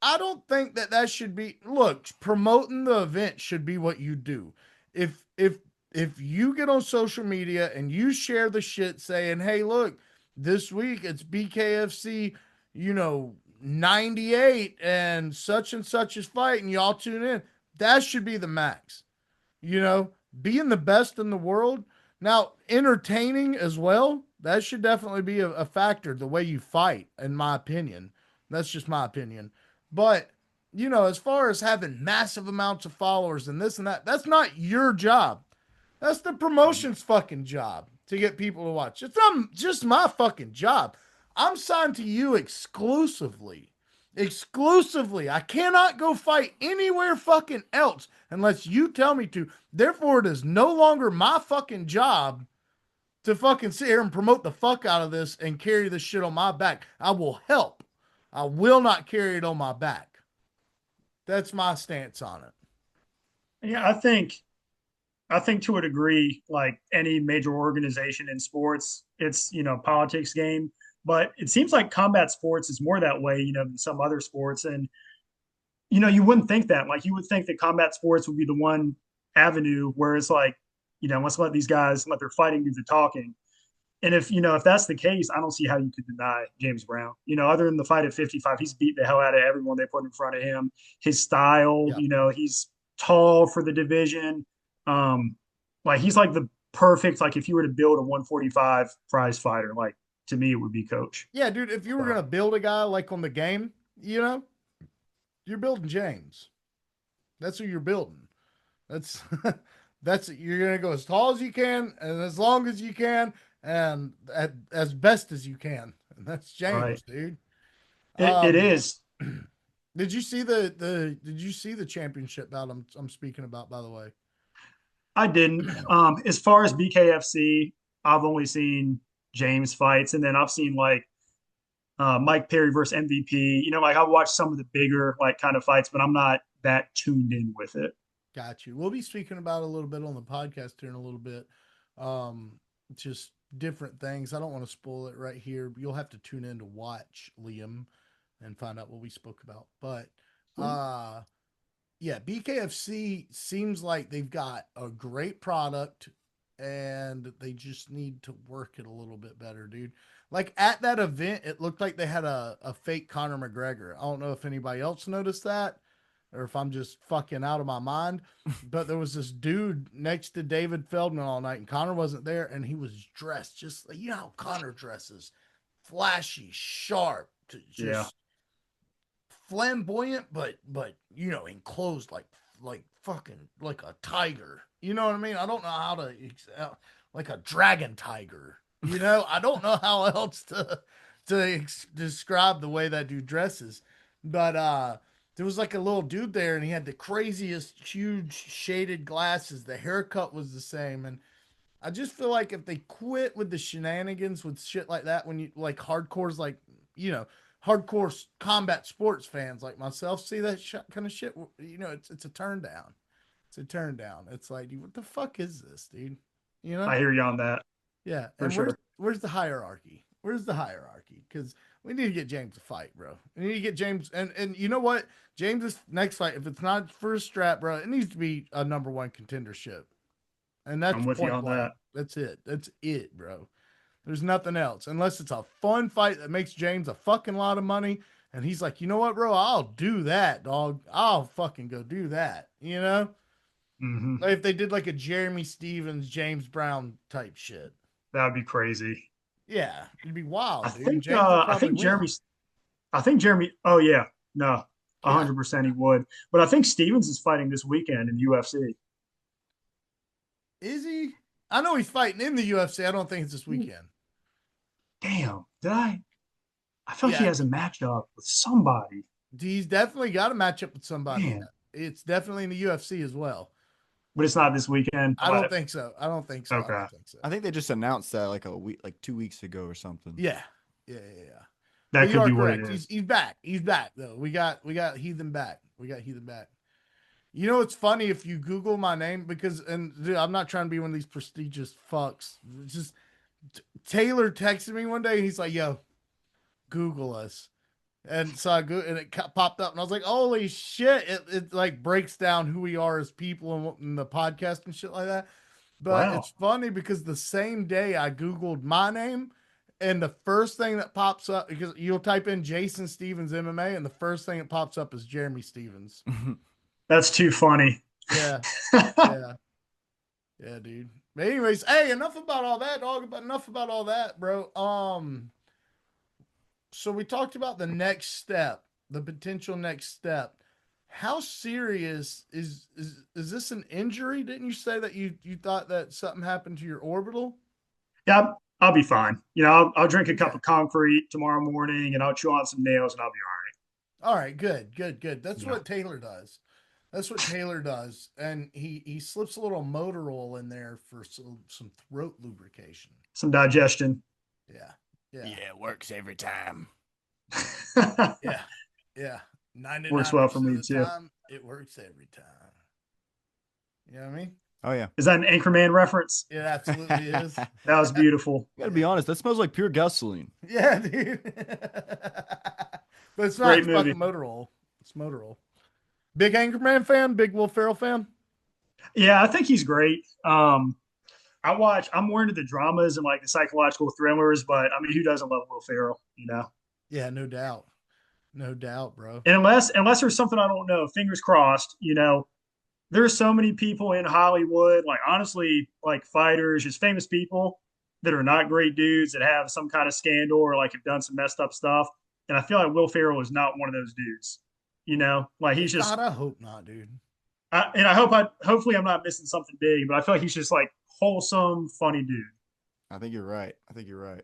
I don't think that should be, look, promoting the event should be what you do. If you get on social media and you share the shit saying, hey, look, this week it's BKFC, 98 and such is fighting, y'all tune in. That should be the max. Being the best in the world. Now, entertaining as well, that should definitely be a factor, the way you fight, in my opinion. That's just my opinion. But, as far as having massive amounts of followers and this and that, that's not your job. That's the promotion's fucking job to get people to watch. It's not just my fucking job. I'm signed to you exclusively. Exclusively. I cannot go fight anywhere fucking else unless you tell me to. Therefore, it is no longer my fucking job to fucking sit here and promote the fuck out of this and carry this shit on my back. I will help. I will not carry it on my back. That's my stance on it. Yeah, I think to a degree, like any major organization in sports, it's, politics game, but it seems like combat sports is more that way, than some other sports. And, you wouldn't think that. Like, you would think that combat sports would be the one avenue where it's like, let's let these guys let their fighting do the talking. And if that's the case, I don't see how you could deny James Brown. Other than the fight at 55, he's beat the hell out of everyone they put in front of him. His style, he's tall for the division. Like, he's like the perfect, like, if you were to build a 145 prize fighter, like, to me, it would be Coach. Yeah, dude, if you were going to build a guy like on the game, you're building James. That's who you're building. That's you're going to go as tall as you can and as long as you can and as best as you can. And that's James, right, dude. It is. Did you see the championship bout I'm speaking about, by the way? I didn't. As far as BKFC, I've only seen James fights, and then I've seen like Mike Perry versus MVP. Like, I've watched some of the bigger like kind of fights, but I'm not that tuned in with it. Got you. We'll be speaking about it a little bit on the podcast here in a little bit. Just different things. I don't want to spoil it right here. You'll have to tune in to watch, Liam, and find out what we spoke about. But yeah, BKFC seems like they've got a great product and they just need to work it a little bit better, dude. Like, at that event, it looked like they had a fake Conor McGregor. I don't know if anybody else noticed that or if I'm just fucking out of my mind, but there was this dude next to David Feldman all night and Conor wasn't there, and he was dressed just like, how Conor dresses, flashy, sharp, just flamboyant, but enclosed like fucking like a tiger. You know what I mean? I don't know how to, like a dragon tiger. I don't know how else to describe the way that dude dresses. But there was like a little dude there, and he had the craziest, huge shaded glasses. The haircut was the same, and I just feel like if they quit with the shenanigans with shit like that, when you like hardcores, like you know, hardcore combat sports fans like myself see that kind of shit, you know, it's a turn down. It's a turn down. It's like, what the fuck is this, dude? You know? I hear you on that Yeah. for And sure. where's the hierarchy? Where's the hierarchy? Because we need to get James a fight, bro. We need to get James, and you know what? James's next fight, if it's not for a strap, bro, it needs to be a number one contendership. And that's I'm with you point on blank. that. That's it. That's it, bro. There's nothing else. Unless it's a fun fight that makes James a fucking lot of money. And he's like, you know what, bro? I'll do that, dog. I'll fucking go do that. You know? Hmm. Like if they did like a Jeremy Stevens, James Brown type shit. That would be crazy. Yeah. It'd be wild, I dude. think James would I probably think win. Jeremy. Oh yeah, no, Yeah. 100% he would. But I think Stevens is fighting this weekend in UFC. Is he? I know he's fighting in the UFC. I don't think it's this weekend. Damn, did I? I feel like he Yeah. has a matchup with somebody. He's definitely got a matchup with somebody. Man, It's definitely in the UFC as well. but it's not this weekend. I don't think so. I don't think so. I Okay. don't think so. I think they just announced that like a week, like 2 weeks ago or something. Yeah. Yeah. That But you could are be what it correct. is. He's back. He's back though. We got Heathen back. We got Heathen back. You know, it's funny if you Google my name because, and dude, I'm not trying to be one of these prestigious fucks. It's just Taylor texted me one day and he's like, "Yo, Google us." And so I go and it popped up and I was like, "Holy shit!" It like breaks down who we are as people in the podcast and shit like that. But Wow. it's funny because the same day I Googled my name, and the first thing that pops up, because you'll type in Jason Stevens MMA, and the first thing that pops up is Jeremy Stevens. That's too funny. Yeah, yeah, yeah, dude. But anyways, hey, enough about all that, dog. Enough about all that, bro. So we talked about the next step, the potential next step. How serious is this an injury? Didn't you say that you thought that something happened to your orbital? Yeah, I'll be fine. I'll drink a cup Okay. of concrete tomorrow morning and I'll chew on some nails and I'll be All right, good. That's all right. what Taylor does. That's what Taylor does, and he slips a little motor oil in there for some throat lubrication. Some digestion. Yeah, yeah, it works every time. yeah, yeah. 99% Works well for me of the too. time, it works every time. You know what I mean? Oh yeah. Is that an Anchorman reference? It absolutely is. That was beautiful. Gotta be honest, that smells like pure gasoline. Yeah, dude. But it's not. Great It's movie. fucking motor oil. It's motor oil. Big Anchorman fan. Big Will Ferrell fan. Yeah, I think he's great. I'm more into the dramas and like the psychological thrillers, but I mean, who doesn't love Will Ferrell, Yeah, no doubt. No doubt, bro. And unless there's something I don't know, fingers crossed, there's so many people in Hollywood, like honestly, like fighters, just famous people that are not great dudes that have some kind of scandal or like have done some messed up stuff. And I feel like Will Ferrell is not one of those dudes. Like he's just, God, I hope not, dude. hopefully I'm not missing something big, but I feel like he's just like wholesome, funny dude. I think you're right. I think you're right.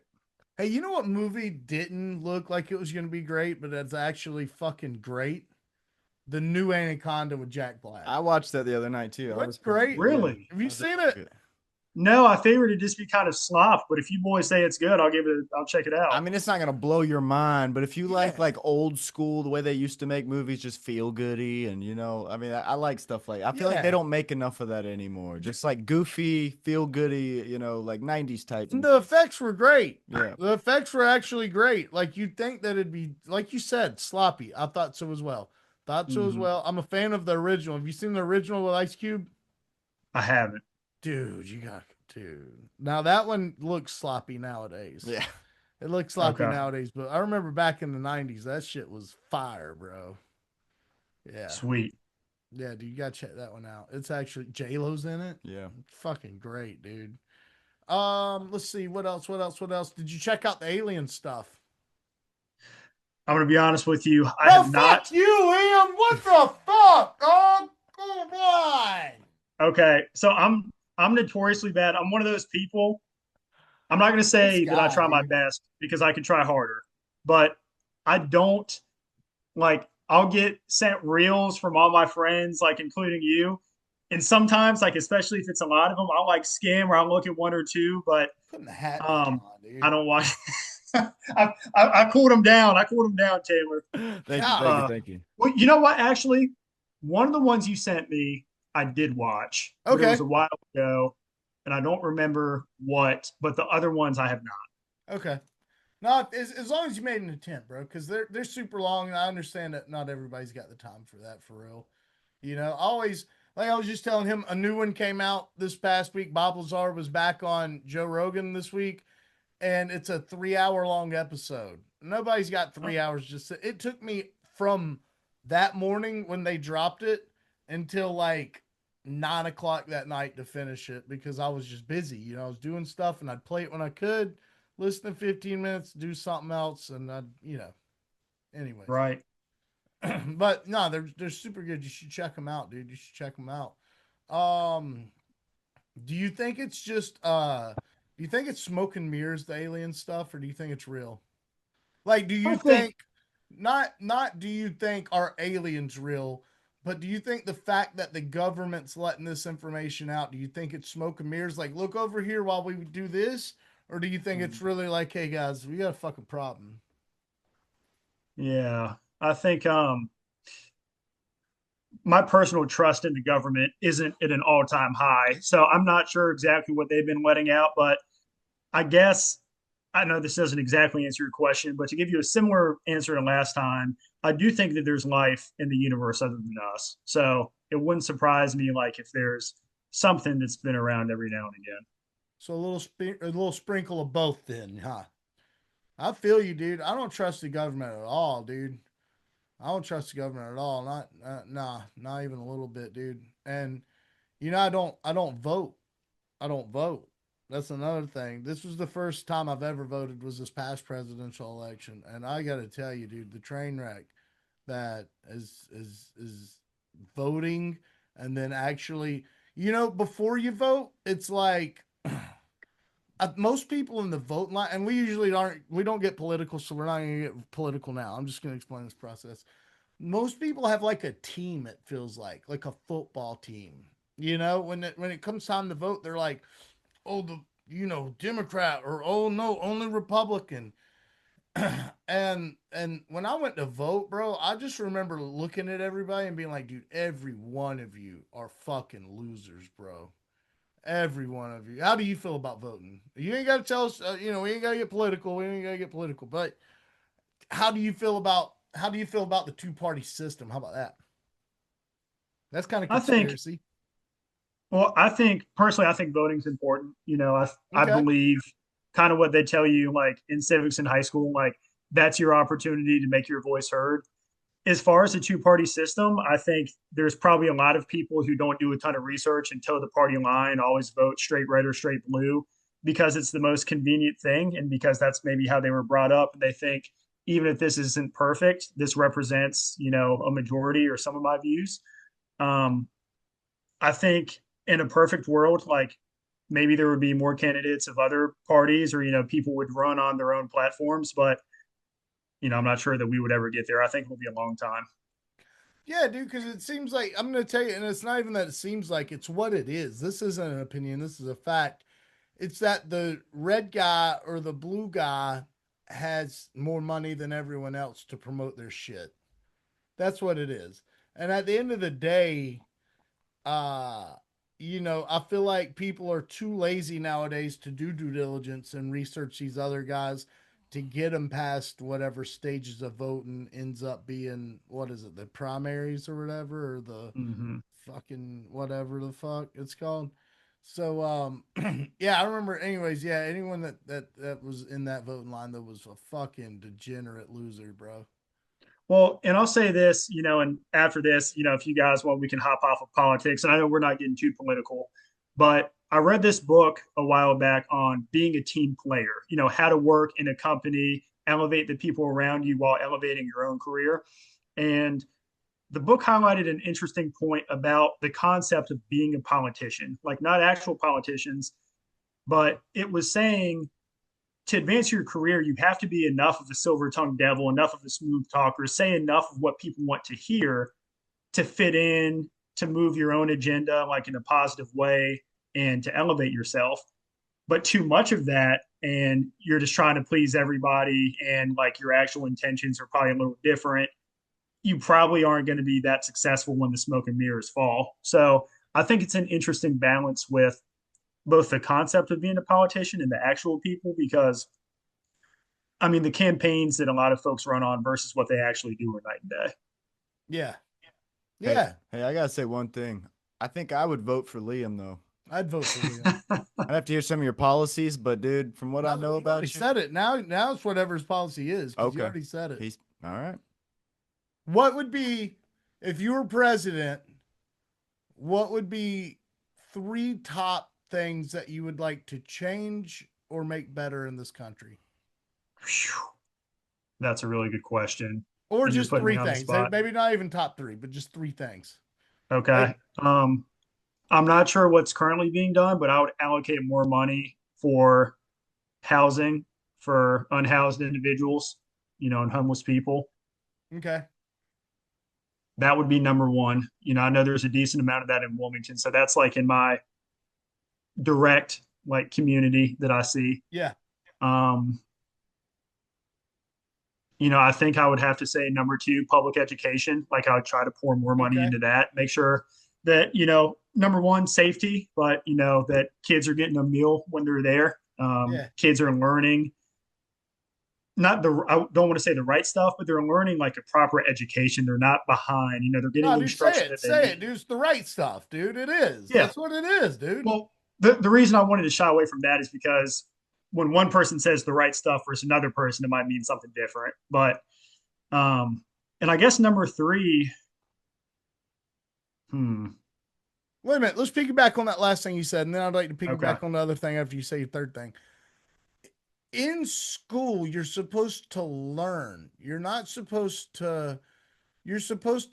Hey, you know what movie didn't look like it was going to be great, but it's actually fucking great? The new Anaconda with Jack Black. I watched that the other night too. That's great. Really? Have you seen it? No, I figured it'd just be kind of slop, but if you boys say it's good, I'll check it out. I mean, it's not gonna blow your mind, but if you like Yeah. old school, the way they used to make movies, just feel goody, and I mean, I like stuff like. I feel like Yeah. they don't make enough of that anymore. Just like goofy, feel goody, like '90s type. And the effects were great. Yeah. The effects were actually great. Like you'd think that it'd be, like you said, sloppy. I thought so as well. Mhm. I'm a fan of the original. Have you seen the original with Ice Cube? I haven't. Dude, now that one looks sloppy nowadays. Yeah. It looks sloppy Okay. nowadays, but I remember back in the 90s, that shit was fire, bro. Yeah. Sweet. Yeah, dude, you gotta check that one out. It's actually J-Lo's in it. Yeah. Fucking great, dude. Let's see, what else? Did you check out the alien stuff? I'm gonna be honest with you. I Oh, have not. fuck you, Liam! What the fuck, dog? Come on! Okay, so I'm notoriously bad. I'm one of those people. I'm not gonna say This that I guy, try my dude. best because I can try harder, but I don't like. I'll get sent reels from all my friends, like including you. And sometimes, like especially if it's a lot of them, I'll like skim or I'll look at one or two, but Putting the hat back um, on, dude. I don't watch. I cooled them down. I cooled them down, Taylor. Thank you, thank you, Uh, thank you. well, you know what? Actually, one of the ones you sent me, I did watch, but it Okay. was a while ago, and I don't remember what. But the other ones I have not. Okay. No, as long as you made an attempt, bro, because they're super long, and I understand that not everybody's got the time for that for real. Always like I was just telling him, a new one came out this past week. Bob Lazar was back on Joe Rogan this week, and it's a 3 hour long episode. Nobody's got 3 hours. Just it took me from that morning when they dropped it until like 9 o'clock that night to finish it because I was just busy. I was doing stuff and I'd play it when I could, listen to 15 minutes, do something else, and anyways. Right. But no, they're super good. You should check them out, dude. You should check them out. Um, do you think it's just do you think it's smoke and mirrors, the alien stuff, or do you think it's real? Like, do you I think think not do you think are aliens real, but do you think the fact that the government's letting this information out, do you think it's smoke and mirrors? Like, look over here while we do this, or do you think it's really like, hey guys, we got a fucking problem? yeah. I think my personal trust in the government isn't at an all-time high. So I'm not sure exactly what they've been letting out, but I guess I know this doesn't exactly answer your question, but to give you a similar answer to last time, I do think that there's life in the universe other than us. So it wouldn't surprise me like if there's something that's been around every now and again. So a little sprinkle of both, then, huh? I feel you, dude. I don't trust the government at all, dude. I don't trust the government at all. Nah, not even a little bit, dude. And I don't vote. I don't vote. That's another thing. This was the first time I've ever voted was this past presidential election, and I got to tell you, dude, the train wreck that is voting and then actually, before you vote, it's like most people in the vote line, and we don't get political, so we're not going to get political now. I'm just going to explain this process. Most people have like a team, it feels like a football team. When it comes time to vote, they're like, oh, Democrat, or oh no, only Republican. And when I went to vote, bro, I just remember looking at everybody and being like, dude, every one of you are fucking losers, bro. Every one of you. How do you feel about voting? You ain't got to tell us. We ain't got to get political. We ain't got to get political. But how do you feel about the two-party system? How about that? That's kind of I think conspiracy. Well, I think personally, I think voting's important. I Okay. believe kind of what they tell you, like in civics in high school, like that's your opportunity to make your voice heard. As far as the two-party system, I think there's probably a lot of people who don't do a ton of research and toe the party line, always vote straight red or straight blue because it's the most convenient thing, and because that's maybe how they were brought up. And they think even if this isn't perfect, this represents a majority or some of my views. Um, I think in a perfect world, like maybe there would be more candidates of other parties or, people would run on their own platforms. But, I'm not sure that we would ever get there. I think it'll be a long time. Yeah, dude, because it seems like I'm going to tell you, and it's not even that it seems like, it's what it is. This isn't an opinion. This is a fact. It's that the red guy or the blue guy has more money than everyone else to promote their shit. That's what it is. And at the end of the day, uh, I feel like people are too lazy nowadays to do due diligence and research these other guys to get them past whatever stages of voting ends up being, what is it, the primaries or whatever, or the Mm-hmm. fucking whatever the fuck it's called. So yeah, I remember anyways, yeah, anyone that was in that voting line that was a fucking degenerate loser, bro. Well, and I'll say this, and after this, if you guys want, we can hop off of politics. And I know we're not getting too political, but I read this book a while back on being a team player, how to work in a company, elevate the people around you while elevating your own career. And the book highlighted an interesting point about the concept of being a politician, like not actual politicians, but it was saying to advance your career, you have to be enough of a silver tongued devil, enough of a smooth talker, say enough of what people want to hear to fit in, to move your own agenda like in a positive way and to elevate yourself. But too much of that, and you're just trying to please everybody, and like your actual intentions are probably a little different, you probably aren't going to be that successful when the smoke and mirrors fall. So I think it's an interesting balance with both the concept of being a politician and the actual people, because I mean, the campaigns that a lot of folks run on versus what they actually do are night and day. Yeah. Hey, Yeah. hey, I gotta say one thing. I think I would vote for Liam though. I'd vote for Liam. I'd have to hear some of your policies, but dude, from what I know about you, said it. Now it's whatever his policy is. Okay. You already said it. He's all right. What would be, if you were president, what would be 3 top things that you would like to change or make better in this country? That's a really good question. Or and just 3 things. Maybe not even top 3, but just 3 things. Okay. I'm not sure what's currently being done, but I would allocate more money for housing for unhoused individuals, and homeless people. Okay. That would be number 1. I know there's a decent amount of that in Wilmington. So that's like in my direct like community that I see. Yeah. I think I would have to say number 2, public education. Like I would try to pour more money into that. Make sure that, number 1, safety, but that kids are getting a meal when they're there. Kids are learning I don't want to say the right stuff, but they're learning like a proper education. They're not behind, they're getting instruction. Say it, dude. It's the right stuff, dude. It is. Yeah. That's what it is, dude. Well, the reason I wanted to shy away from that is because when one person says the right stuff versus another person, it might mean something different. But, and I guess number 3, Wait a minute. Let's piggyback on that last thing you said, and then I'd like to piggyback on the other thing after you say your third thing. In school, you're supposed to learn. You're supposed to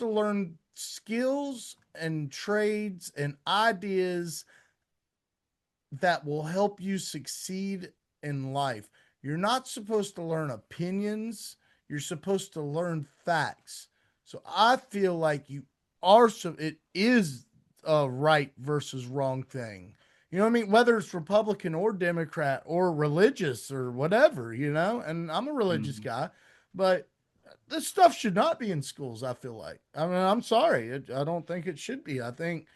learn skills and trades and ideas that will help you succeed in life. You're not supposed to learn opinions. You're supposed to learn facts. So I feel like it is a right versus wrong thing. You know what I mean? Whether it's Republican or Democrat or religious or whatever, and I'm a religious guy, but this stuff should not be in schools. I feel like, I'm sorry. I don't think it should be. I think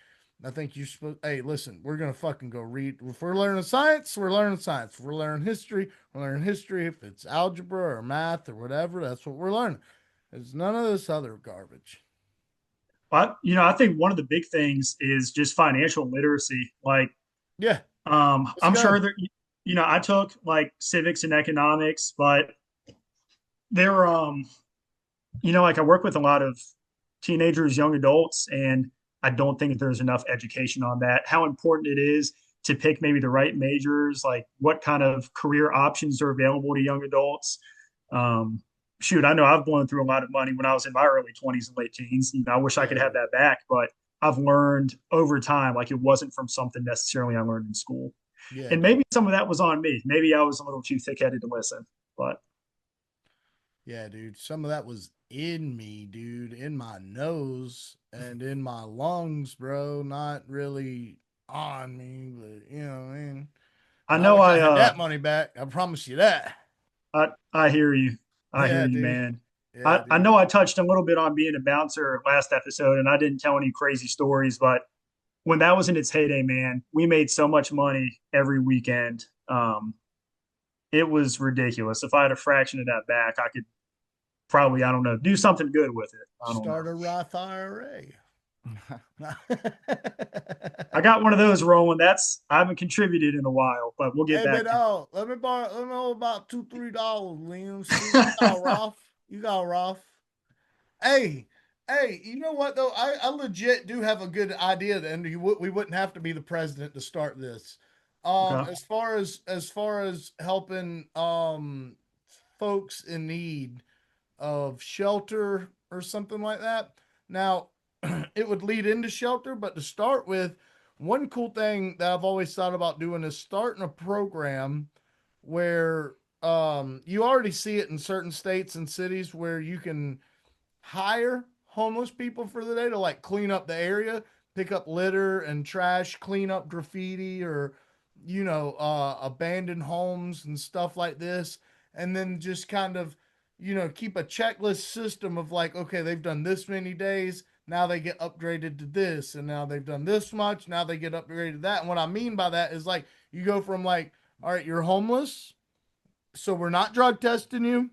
you're supposed, hey, listen, we're going to fucking go read. If we're learning science, we're learning science. If we're learning history, we're learning history. If it's algebra or math or whatever, that's what we're learning. There's none of this other garbage. But, I think one of the big things is just financial literacy. Like, yeah. I'm sure that, I took like civics and economics, but there, like I work with a lot of teenagers, young adults, and I don't think that there's enough education on that. How important it is to pick maybe the right majors, like what kind of career options are available to young adults. I know I've blown through a lot of money when I was in my early 20s and late teens. I wish I could have that back, but I've learned over time, like it wasn't from something necessarily I learned in school. Yeah. And maybe some of that was on me. Maybe I was a little too thick-headed to listen, but. Yeah, dude, some of that was in me, dude, in my nose and in my lungs, bro. Not really on me, but what I mean. I know I had that money back. I promise you that. I hear you. I hear you, man. Yeah, I know I touched a little bit on being a bouncer last episode, and I didn't tell any crazy stories, but when that was in its heyday, man, we made so much money every weekend. It was ridiculous. If I had a fraction of that back, I could probably, I don't know, do something good with it. Start a Roth IRA. I got one of those rolling. I haven't contributed in a while, but we'll get back. Let me borrow about $2-3, Liam. You got Roth. Hey, you know what though? I legit do have a good idea. Then we wouldn't have to be the president to start this. Okay. As far as helping folks in need of shelter or something like that. Now, it would lead into shelter, but to start with, one cool thing that I've always thought about doing is starting a program where you already see it in certain states and cities where you can hire homeless people for the day to like clean up the area, pick up litter and trash, clean up graffiti or, abandoned homes and stuff like this. And then just kind of, keep a checklist system of like, okay, they've done this many days. Now they get upgraded to this. And now they've done this much. Now they get upgraded to that. And what I mean by that is like, you go from like, all right, you're homeless. So we're not drug testing you.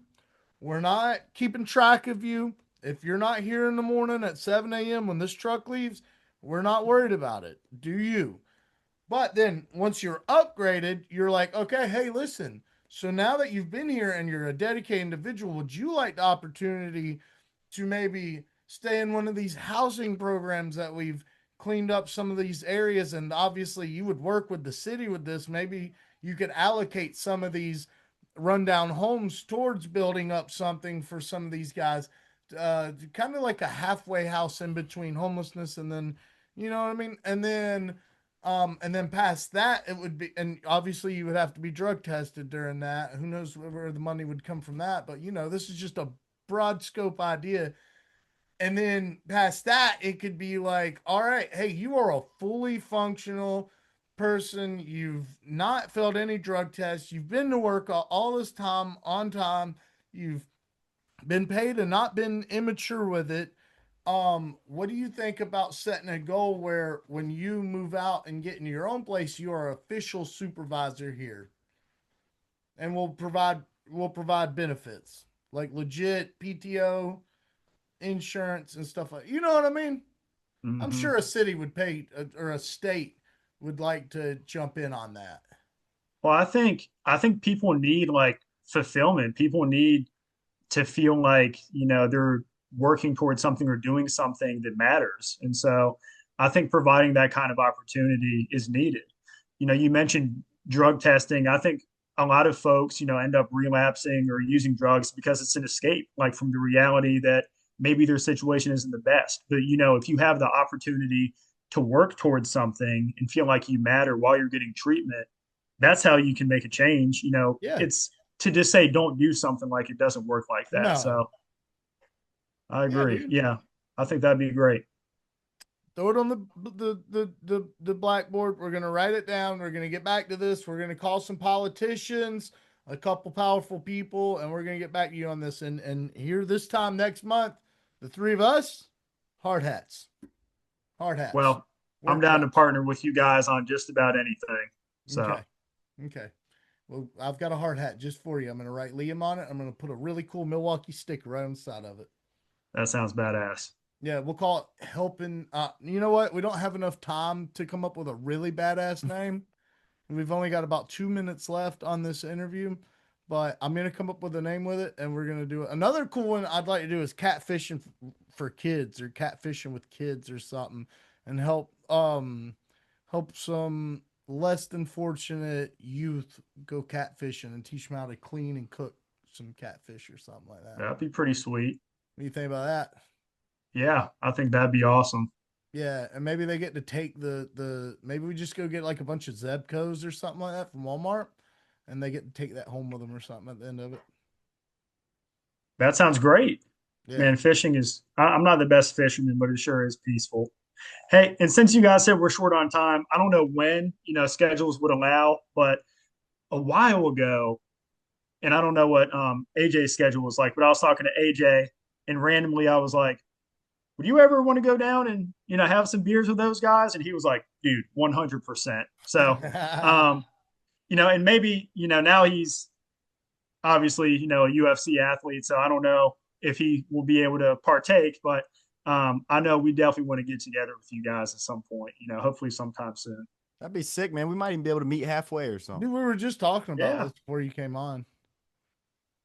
We're not keeping track of you. If you're not here in the morning at 7 a.m. when this truck leaves, we're not worried about it. Do you? But then once you're upgraded, you're like, okay, hey, listen. So now that you've been here and you're a dedicated individual, would you like the opportunity to maybe stay in one of these housing programs that we've cleaned up some of these areas? And obviously, you would work with the city with this. Maybe you could allocate some of these rundown homes towards building up something for some of these guys, kind of like a halfway house in between homelessness and then, you know what I mean? And then past that, it would be, and obviously you would have to be drug tested during that. Who knows where the money would come from that? But this is just a broad scope idea. And then past that, it could be like, all right, hey, you are a fully functional person. You've not failed any drug tests. You've been to work all this time on time. You've been paid and not been immature with it. What do you think about setting a goal where when you move out and get into your own place, you are official supervisor here, and we'll provide benefits like legit PTO, insurance, and stuff like, you know what I mean? I'm Mm-hmm. sure a city would pay, or a state would like to jump in on that. Well, I think people need like fulfillment. People need to feel like, they're working towards something or doing something that matters. And so I think providing that kind of opportunity is needed. You mentioned drug testing. I think a lot of folks, end up relapsing or using drugs because it's an escape, like from the reality that maybe their situation isn't the best. But, if you have the opportunity to work towards something and feel like you matter while you're getting treatment, that's how you can make a change. Yeah. It's to just say don't do something like it doesn't work like that. No. So I Yeah, agree. dude. Yeah, I think that'd be great. Throw it on the blackboard. We're gonna write it down. We're gonna get back to this. We're gonna call some politicians, a couple powerful people, and we're gonna get back to you on this. And here this time next month, the three of us, hard hats, hard hats, Well, I'm work down to trucks. partner with you guys on just about anything. So Okay, okay. Well, I've got a hard hat just for you. I'm gonna write Liam on it. I'm gonna put a really cool Milwaukee sticker right on the side of it. that sounds badass. Yeah, we'll call it helping. You know what? We don't have enough time to come up with a really badass name. We've only got about 2 minutes left on this interview, but I'm gonna come up with a name with it, and we're gonna do it. Another cool one I'd like to do is catfishing for kids, or catfishing with kids, or something, and help some less than fortunate youth go catfishing and teach them how to clean and cook some catfish or something like that. That'd be pretty sweet. What do you think about that? Yeah, I think that'd be awesome. Yeah, and maybe they get to take maybe we just go get like a bunch of Zebcos or something like that from Walmart, and they get to take that home with them or something at the end of it. That sounds great. Yeah. Man, fishing is, I'm not the best fisherman, but it sure is peaceful. Hey, and since you guys said we're short on time, I don't know when, schedules would allow, but a while ago, and I don't know what AJ's schedule was like, but I was talking to AJ and randomly I was like, would you ever want to go down and, have some beers with those guys? And he was like, dude, 100%. So, um, and maybe, now he's obviously, a UFC athlete. So I don't know if he will be able to partake, but I know we definitely want to get together with you guys at some point, hopefully sometime soon. That'd be sick, man. We might even be able to meet halfway or Dude, something. we were just talking about Yeah, this before you came on.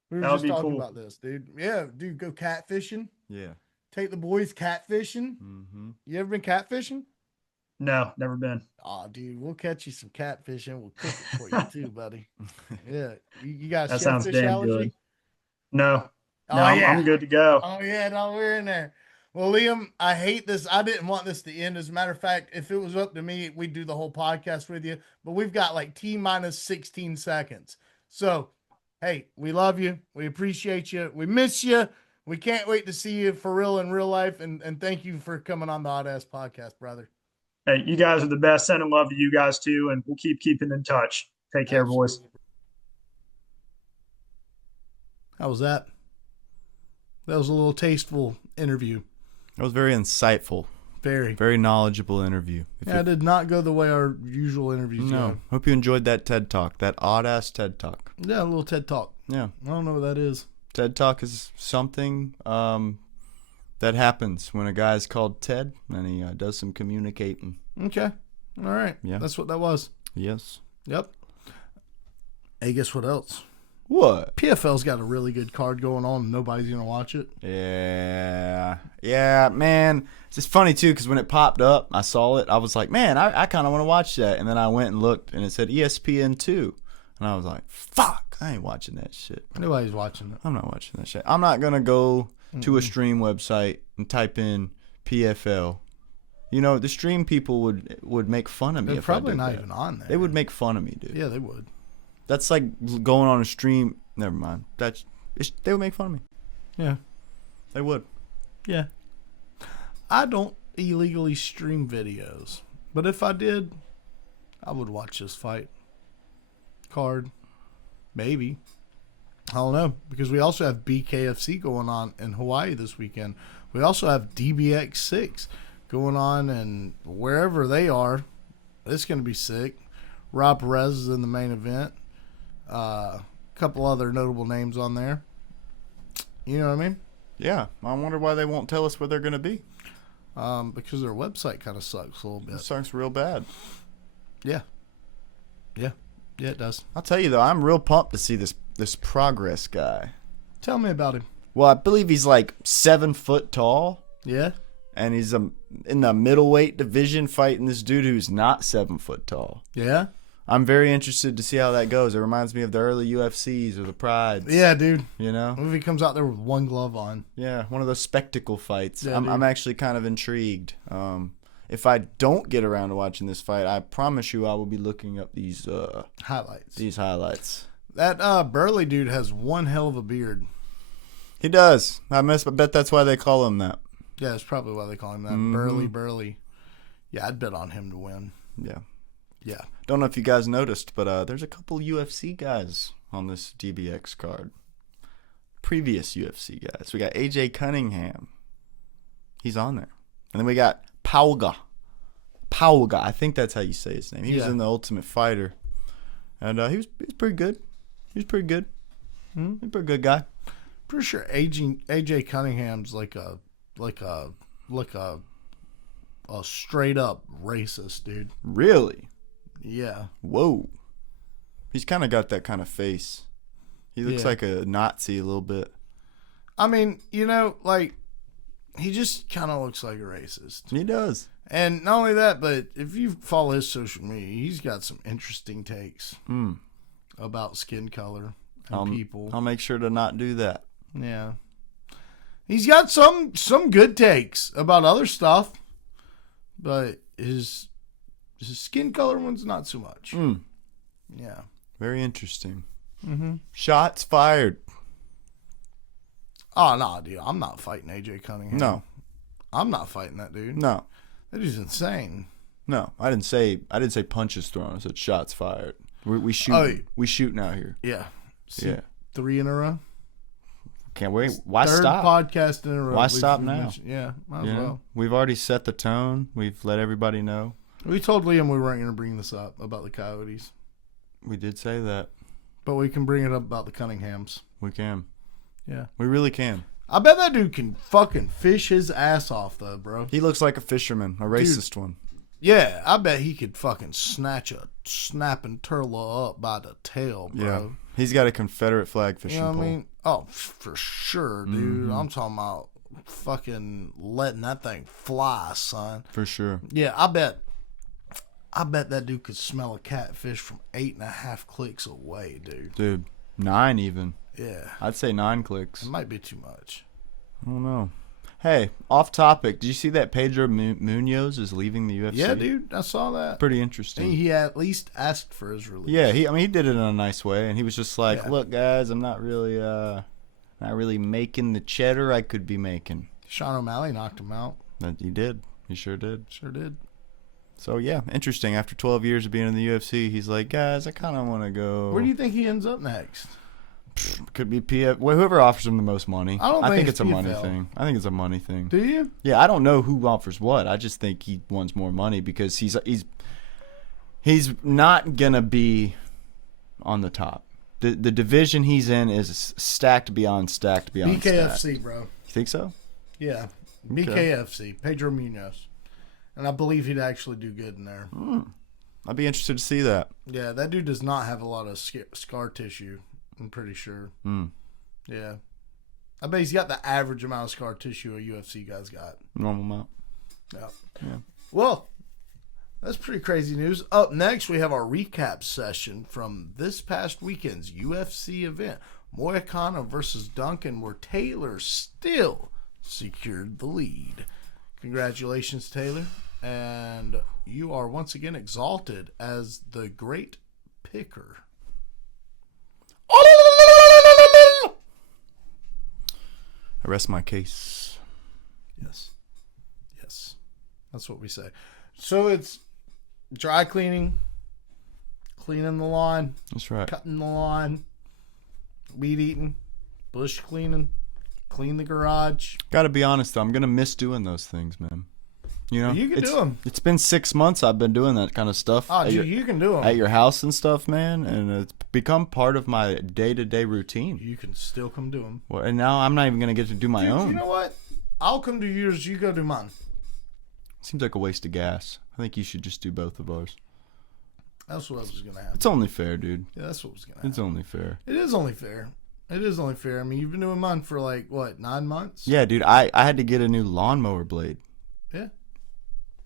We were that would just be talking cool. about this, dude. Yeah, dude, go catfishing. Yeah. Take the boys catfishing. Mm-hmm. You ever been catfishing? No, never been. Oh, dude, we'll catch you some catfishing. We'll cook it for you too, buddy. Yeah, you got a That sounds shellfish damn good. allergy? No, no, Oh I'm yeah. good to go. Oh yeah, no, we're in there. Well, Liam, I hate this. I didn't want this to end. As a matter of fact, if it was up to me, we'd do the whole podcast with you. But we've got like T minus 16 seconds. So, hey, we love you. We appreciate you. We miss you. We can't wait to see you for real in real life. And thank you for coming on the Oddass podcast, brother. Hey, you guys are the best. Sending love to you guys too, and we'll keep keeping in touch. Take care, boys. How was that? That was a little tasteful interview. It was very insightful. Very knowledgeable interview. Yeah, it did not go the way our usual interviews go. Hope you enjoyed that TED Talk, that Oddass TED Talk. Yeah, a little TED Talk. Yeah. I don't know what that is. TED Talk is something that happens when a guy's called Ted and he does some communicating. Okay. All right. Yeah. That's what that was. Yes. Yep. Hey, guess what else? What? PFL's got a really good card going on and nobody's going to watch it. Yeah. Yeah, man. It's just funny, too, because when it popped up, I saw it. I was like, man, I kind of want to watch that. And then I went and looked, and it said ESPN2. And I was like, fuck, I ain't watching that shit. Nobody's watching it. I'm not watching that shit. I'm not going to go to a stream website and type in PFL. You know, the stream people would make fun of me. They're if I probably did not that. even on there. They would make fun of me, dude. Yeah, they would. That's like going on a stream. Never mind. They would make fun of me. Yeah. They would. Yeah. I don't illegally stream videos, but if I did, I would watch this fight card. Maybe. I don't know, because we also have BKFC going on in Hawaii this weekend. We also have DBX 6 going on, and wherever they are, it's going to be sick. Rob Perez is in the main event. A couple other notable names on there. You know what I mean? Yeah. I wonder why they won't tell us where they're going to be. Because their website kind of sucks a little bit. It sucks real bad. Yeah. Yeah. Yeah, it does. I'll tell you, though, I'm real pumped to see this Progress guy. Tell me about him. Well, I believe he's like 7 foot tall. Yeah? And he's in the middleweight division fighting this dude who's not 7 foot tall. Yeah? I'm very interested to see how that goes. It reminds me of the early UFCs or the Prides. Yeah, dude. You know? What if he comes out there with one glove on? Yeah, one of those spectacle fights. Yeah, I'm actually kind of intrigued. If I don't get around to watching this fight, I promise you I will be looking up these Highlights. These highlights. That Burley dude has one hell of a beard. He does. I bet that's why they call him that. Yeah, that's probably why they call him that. Burley. Yeah, I'd bet on him to win. Yeah. Yeah. Don't know if you guys noticed, but there's a couple UFC guys on this DBX card. Previous UFC guys. We got AJ Cunningham. He's on there. And then we got Pauga. I think that's how you say his name. He was in the Ultimate Fighter. And he was pretty good. He's pretty good. He's a pretty good guy. Pretty sure AJ Cunningham's like a straight up racist dude. Really? Yeah. Whoa. He's kind of got that kind of face. He looks like a Nazi a little bit. I mean, you know, like, he just kind of looks like a racist. He does. And not only that, but if you follow his social media, he's got some interesting takes about skin color and people. I'll make sure to not do that. Yeah. He's got some good takes about other stuff, but his skin color one's not so much. Yeah. Very interesting. Shots fired. Oh, no, dude. I'm not fighting AJ Cunningham. No. I'm not fighting that dude. No. That dude's insane. No. I didn't say punches thrown. I said shots fired. We shoot. We shooting out here. Yeah. See, Yeah. 3 in a row. Can't wait. Why Third stop? podcast in a row. Why stop now? Yeah, might You as know? well. We've already set the tone. We've let everybody know. We told Liam we weren't going to bring this up about the Coyotes, We did say that. but we can bring it up about the Cunninghams. We can. Yeah. We really can. I bet that dude can fucking fish his ass off, though, bro. He looks like a fisherman, a racist one. Yeah, I bet he could fucking snatch a snapping turtle up by the tail, bro. Yeah. He's got a Confederate flag fishing You know what pole. I mean? Oh, for sure, dude. I'm talking about fucking letting that thing fly, son. For sure. Yeah, I bet that dude could smell a catfish from 8.5 clicks away, dude. Dude, 9 even. Yeah. I'd say 9 clicks. It might be too much. I don't know. Hey, off topic. Did you see that Pedro Munoz is leaving the UFC? Yeah, dude, I saw that. Pretty interesting. He at least asked for his release. Yeah, he did it in a nice way, and he was just like, Yeah. "Look, guys, I'm not really making the cheddar I could be making." Sean O'Malley knocked him out. He did. He sure did. Sure did. So yeah, interesting. After 12 years of being in the UFC, he's like, "Guys, I kind of want to go." Where do you think he ends up next? Could be PF. Well, whoever offers him the most money. I don't think it's a money PFL. thing. I think it's a money thing. Do you? Yeah, I don't know who offers what. I just think he wants more money because he's not gonna be on the top. The division he's in is stacked beyond stacked. BKFC, bro. You think so? Yeah. BKFC, Pedro Munoz. And I believe he'd actually do good in there. I'd be interested to see that. Yeah, that dude does not have a lot of scar tissue, I'm pretty sure. Yeah. I bet he's got the average amount of scar tissue a UFC guy's got. Normal amount. Yeah. Well, that's pretty crazy news. Up next, we have our recap session from this past weekend's UFC event, Moicano versus Duncan, where Taylor still secured the lead. Congratulations, Taylor. And you are once again exalted as the great picker. I rest my case. Yes. That's what we say. So it's dry cleaning, cleaning the lawn, That's right. cutting the lawn, weed eating, bush cleaning, clean the garage. Got to be honest though, I'm gonna miss doing those things, man. You know, You can do them. It's been 6 months I've been doing that kind of stuff. Oh, at dude, you can do them. your house and stuff, man, and it's become part of my day-to-day routine. You can still come do them. Well, and now I'm not even gonna get to do my own. You know what? I'll come do yours. You go do mine. Seems like a waste of gas. I think you should just do both of ours. That's what was going to happen. It's only fair, dude. Yeah, that's what was going to happen. It's only fair. It is only fair. It is only fair. I mean, you've been doing mine for like, what, 9 months? Yeah, dude. I had to get a new lawnmower blade. Yeah.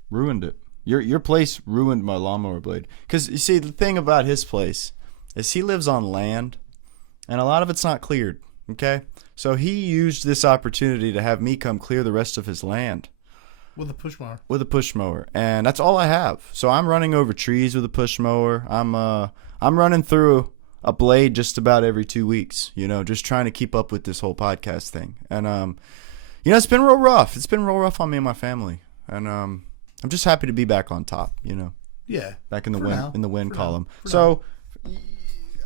Ruined it. Your place ruined my lawnmower blade. Because, you see, the thing about his place is he lives on land, and a lot of it's not cleared, okay? So he used this opportunity to have me come clear the rest of his land. With a push mower. With a push mower, and that's all I have. So I'm running over trees with a push mower. I'm running through a blade just about every 2 weeks, you know, just trying to keep up with this whole podcast thing. And you know, it's been real rough. It's been real rough on me and my family. And I'm just happy to be back on top, you know. Yeah. Back in the For win now. in the win For column. now. So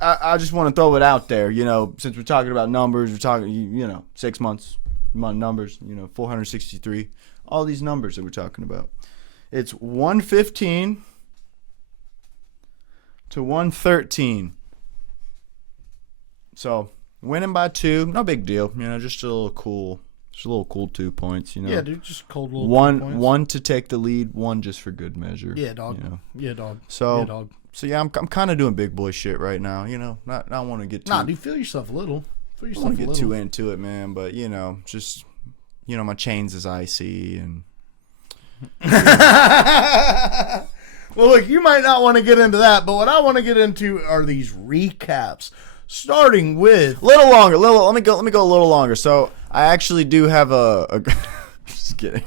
I just want to throw it out there, you know, since we're talking about numbers, we're talking, you know, 6 months numbers, you know, 463. All these numbers that we're talking about. It's 115 to 113. So winning by 2, no big deal. You know, just a little cool 2 points. You know. Yeah, dude, just cold little points. One to take the lead, one just for good measure. Yeah, dog. You know? Yeah, dog. So yeah, dog. So yeah, I'm kind of doing big boy shit right now. You know, not want to get too. Nah, dude, feel yourself a little. Feel I yourself don't a want to little. get too into it, man. But you know, just you know, my chains is icy and. Well, look, you might not want to get into that, but what I want to get into are these recaps, starting with Let me go a little longer. So I actually do have a just kidding.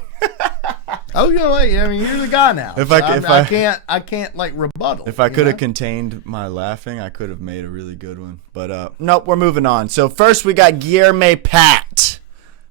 oh, you know what? I mean, you're the guy now. If So I I can't like rebuttal. If I you could have know? contained my laughing, I could have made a really good one. But nope, we're moving on. So first we got Guilherme Pat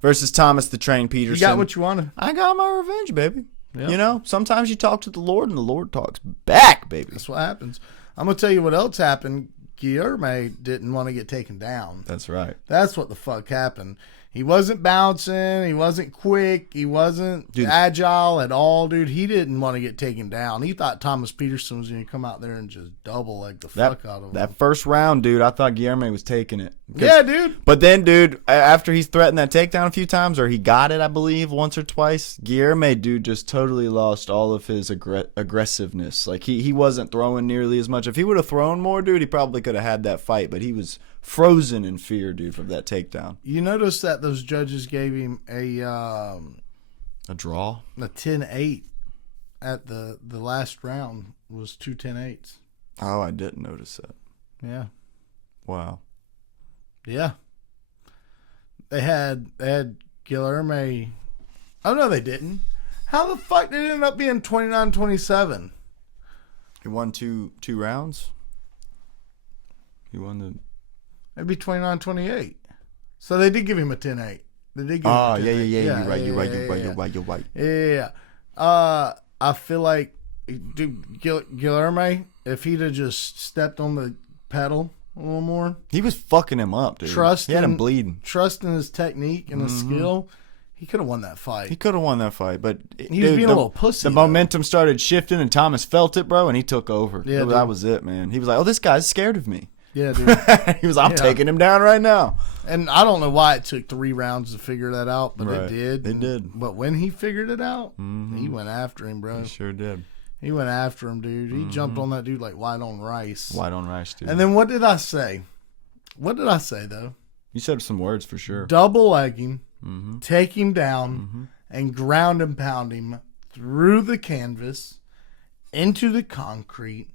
versus Thomas the Train Peterson. You got what you wanted. I got my revenge, baby. Yeah. You know, sometimes you talk to the Lord and the Lord talks back, baby. That's what happens. I'm gonna tell you what else happened. Guilherme didn't want to get taken down. That's right. That's what the fuck happened. He wasn't bouncing. He wasn't quick. He wasn't agile at all, dude. He didn't want to get taken down. He thought Thomas Peterson was going to come out there and just double like the fuck out of him. That first round, dude, I thought Guilherme was taking it. Yeah, dude. But then, dude, after he's threatened that takedown a few times, or he got it, I believe, once or twice, Guilherme, dude, just totally lost all of his aggressiveness. Like, he wasn't throwing nearly as much. If he would have thrown more, dude, he probably could have had that fight. But he was frozen in fear, dude, from that takedown. You notice that those judges gave him a draw? A 10-8 at the last round was 2 10-8s. Oh, I didn't notice that. Yeah. Wow. Yeah. They had Guilherme Oh, no, they didn't. How the fuck did it end up being 29-27? He won two rounds. He won the. It'd be 29-28. So they did give him a 10-8. They did give him a 10-8. Yeah. You're right. Yeah. I feel like, dude, Guilherme, if he'd have just stepped on the pedal a little more, he was fucking him up, dude. He had him bleeding. Trusting his technique and his skill, he could have won that fight. He could have won that fight, but he was being a little pussy. The momentum started shifting, and Thomas felt it, bro, and he took over. Yeah, that was it, man. He was like, "Oh, this guy's scared of me." Yeah, dude. He was, I'm taking him down right now. And I don't know why it took 3 rounds to figure that out, but it did. They did. But when he figured it out, he went after him, bro. He sure did. He went after him, dude. He jumped on that dude like white on rice. White on rice, dude. And then what did I say? What did I say, though? You said some words for sure. Double leg him, take him down, and ground and pound him through the canvas, into the concrete,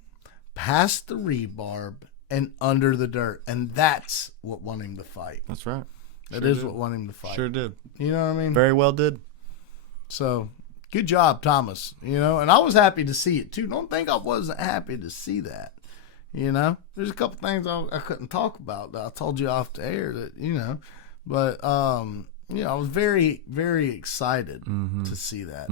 past the rebarb, and under the dirt. And that's what won him the fight. That's right. That is what won him the fight. Sure did. You know what I mean? Very well did. So, good job, Thomas. You know, and I was happy to see it, too. Don't think I wasn't happy to see that. You know? There's a couple things I couldn't talk about that I told you off the air that, you know. But, you know, I was very, very excited to see that.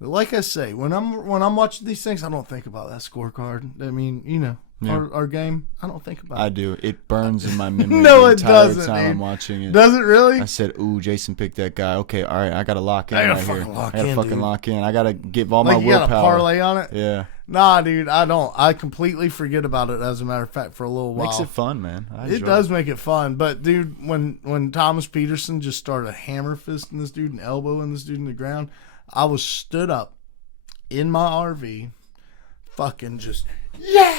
But like I say, when I'm watching these things, I don't think about that scorecard. I mean, you know. Our game, I don't think about it. I do. It burns in my memory No, the it entire doesn't, time dude. I'm watching it. Does it really? I said, ooh, Jason picked that guy. Okay, all right, I got to lock in right here. I got to fucking dude. lock in. I got to give all Like my you got willpower. a parlay on it? Yeah. Nah, dude, I don't. I completely forget about it, as a matter of fact, for a little while. Makes it fun, man. It does make it fun. But, dude, when Thomas Peterson just started hammer fisting this dude and elbowing this dude in the ground, I was stood up in my RV, fucking just, yeah!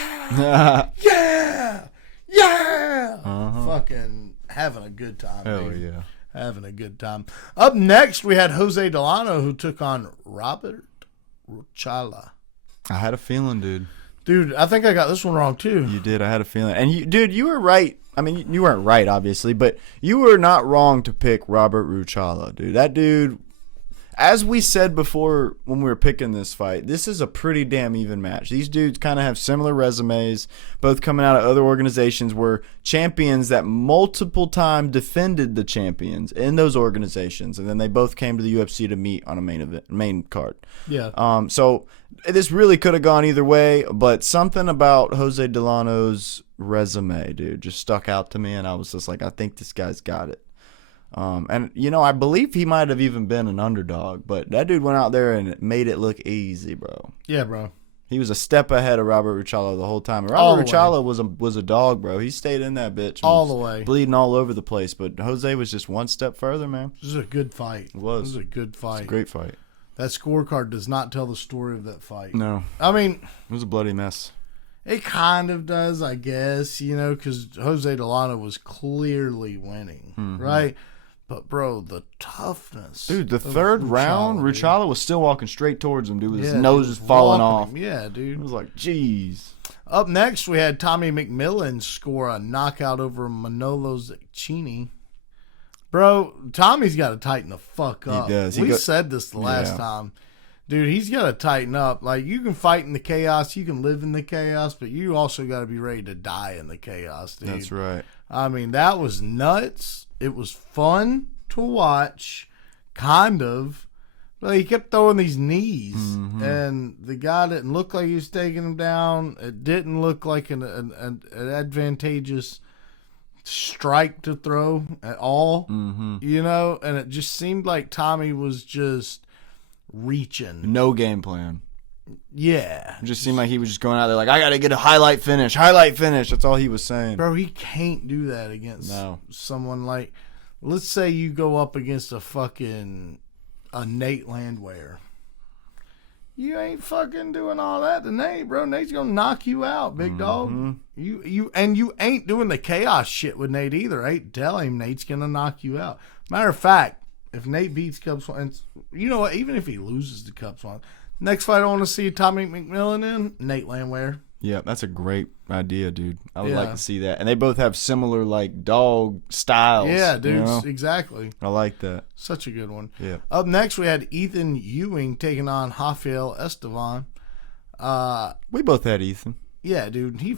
Fucking having a good time, Hell dude. yeah. Having a good time. Up next, we had Jose Delano, who took on Robert Ruchala. I had a feeling, dude. Dude, I think I got this one wrong, too. You did. I had a feeling. And, you were right. I mean, you weren't right, obviously, but you were not wrong to pick Robert Ruchala, dude. That dude, as we said before when we were picking this fight, this is a pretty damn even match. These dudes kind of have similar resumes, both coming out of other organizations, were champions that multiple time defended the champions in those organizations, and then they both came to the UFC to meet on a main card. Yeah. So this really could have gone either way, but something about Jose Delano's resume, dude, just stuck out to me, and I was just like, I think this guy's got it. And, you know, I believe he might have even been an underdog, but that dude went out there and made it look easy, bro. Yeah, bro. He was a step ahead of Robert Ruchala the whole time. And All Robert the Ruchala was a dog, bro. He stayed in that bitch. All the way. Bleeding all over the place. But Jose was just one step further, man. This is a good fight. It was. This is a good fight. It's a great fight. That scorecard does not tell the story of that fight. No. I mean, It was a bloody mess. it kind of does, I guess, you know, because Jose Delano was clearly winning, right? But, bro, the toughness. Dude, the of third round, dude. Ruchala was still walking straight towards him, dude, with his Yeah, nose dude, just falling off. walking him. Yeah, It dude. was like, jeez. Up next, we had Tommy McMillan score a knockout over Manolo Zacchini. Bro, Tommy's got to tighten the fuck up. He does. We said this the last time. Dude, he's got to tighten up. Like, you can fight in the chaos, you can live in the chaos, but you also got to be ready to die in the chaos, dude. That's right. I mean, that was nuts. It was fun to watch, kind of. But he kept throwing these knees, and the guy didn't look like he was taking him down. It didn't look like an advantageous strike to throw at all, you know? And it just seemed like Tommy was just reaching. No game plan. Yeah. It just seemed like he was just going out there like, I got to get a highlight finish. That's all he was saying. Bro, he can't do that against someone like, let's say you go up against a Nate Landwehr. You ain't fucking doing all that to Nate, bro. Nate's gonna knock you out, big dog. You ain't doing the chaos shit with Nate either. Ain't tell him Nate's gonna knock you out. Matter of fact, if Nate beats Cub Swan, you know what? Even if he loses to Cub Swan, next fight I want to see Tommy McMillan in, Nate Landwehr. Yeah, that's a great idea, dude. I would Yeah. like to see that. And they both have similar like dog styles. Yeah, dude, you know? exactly. I like that. Such a good one. Yeah. Up next, we had Ethan Ewing taking on Rafael Estevan. We both had Ethan. Yeah, dude, he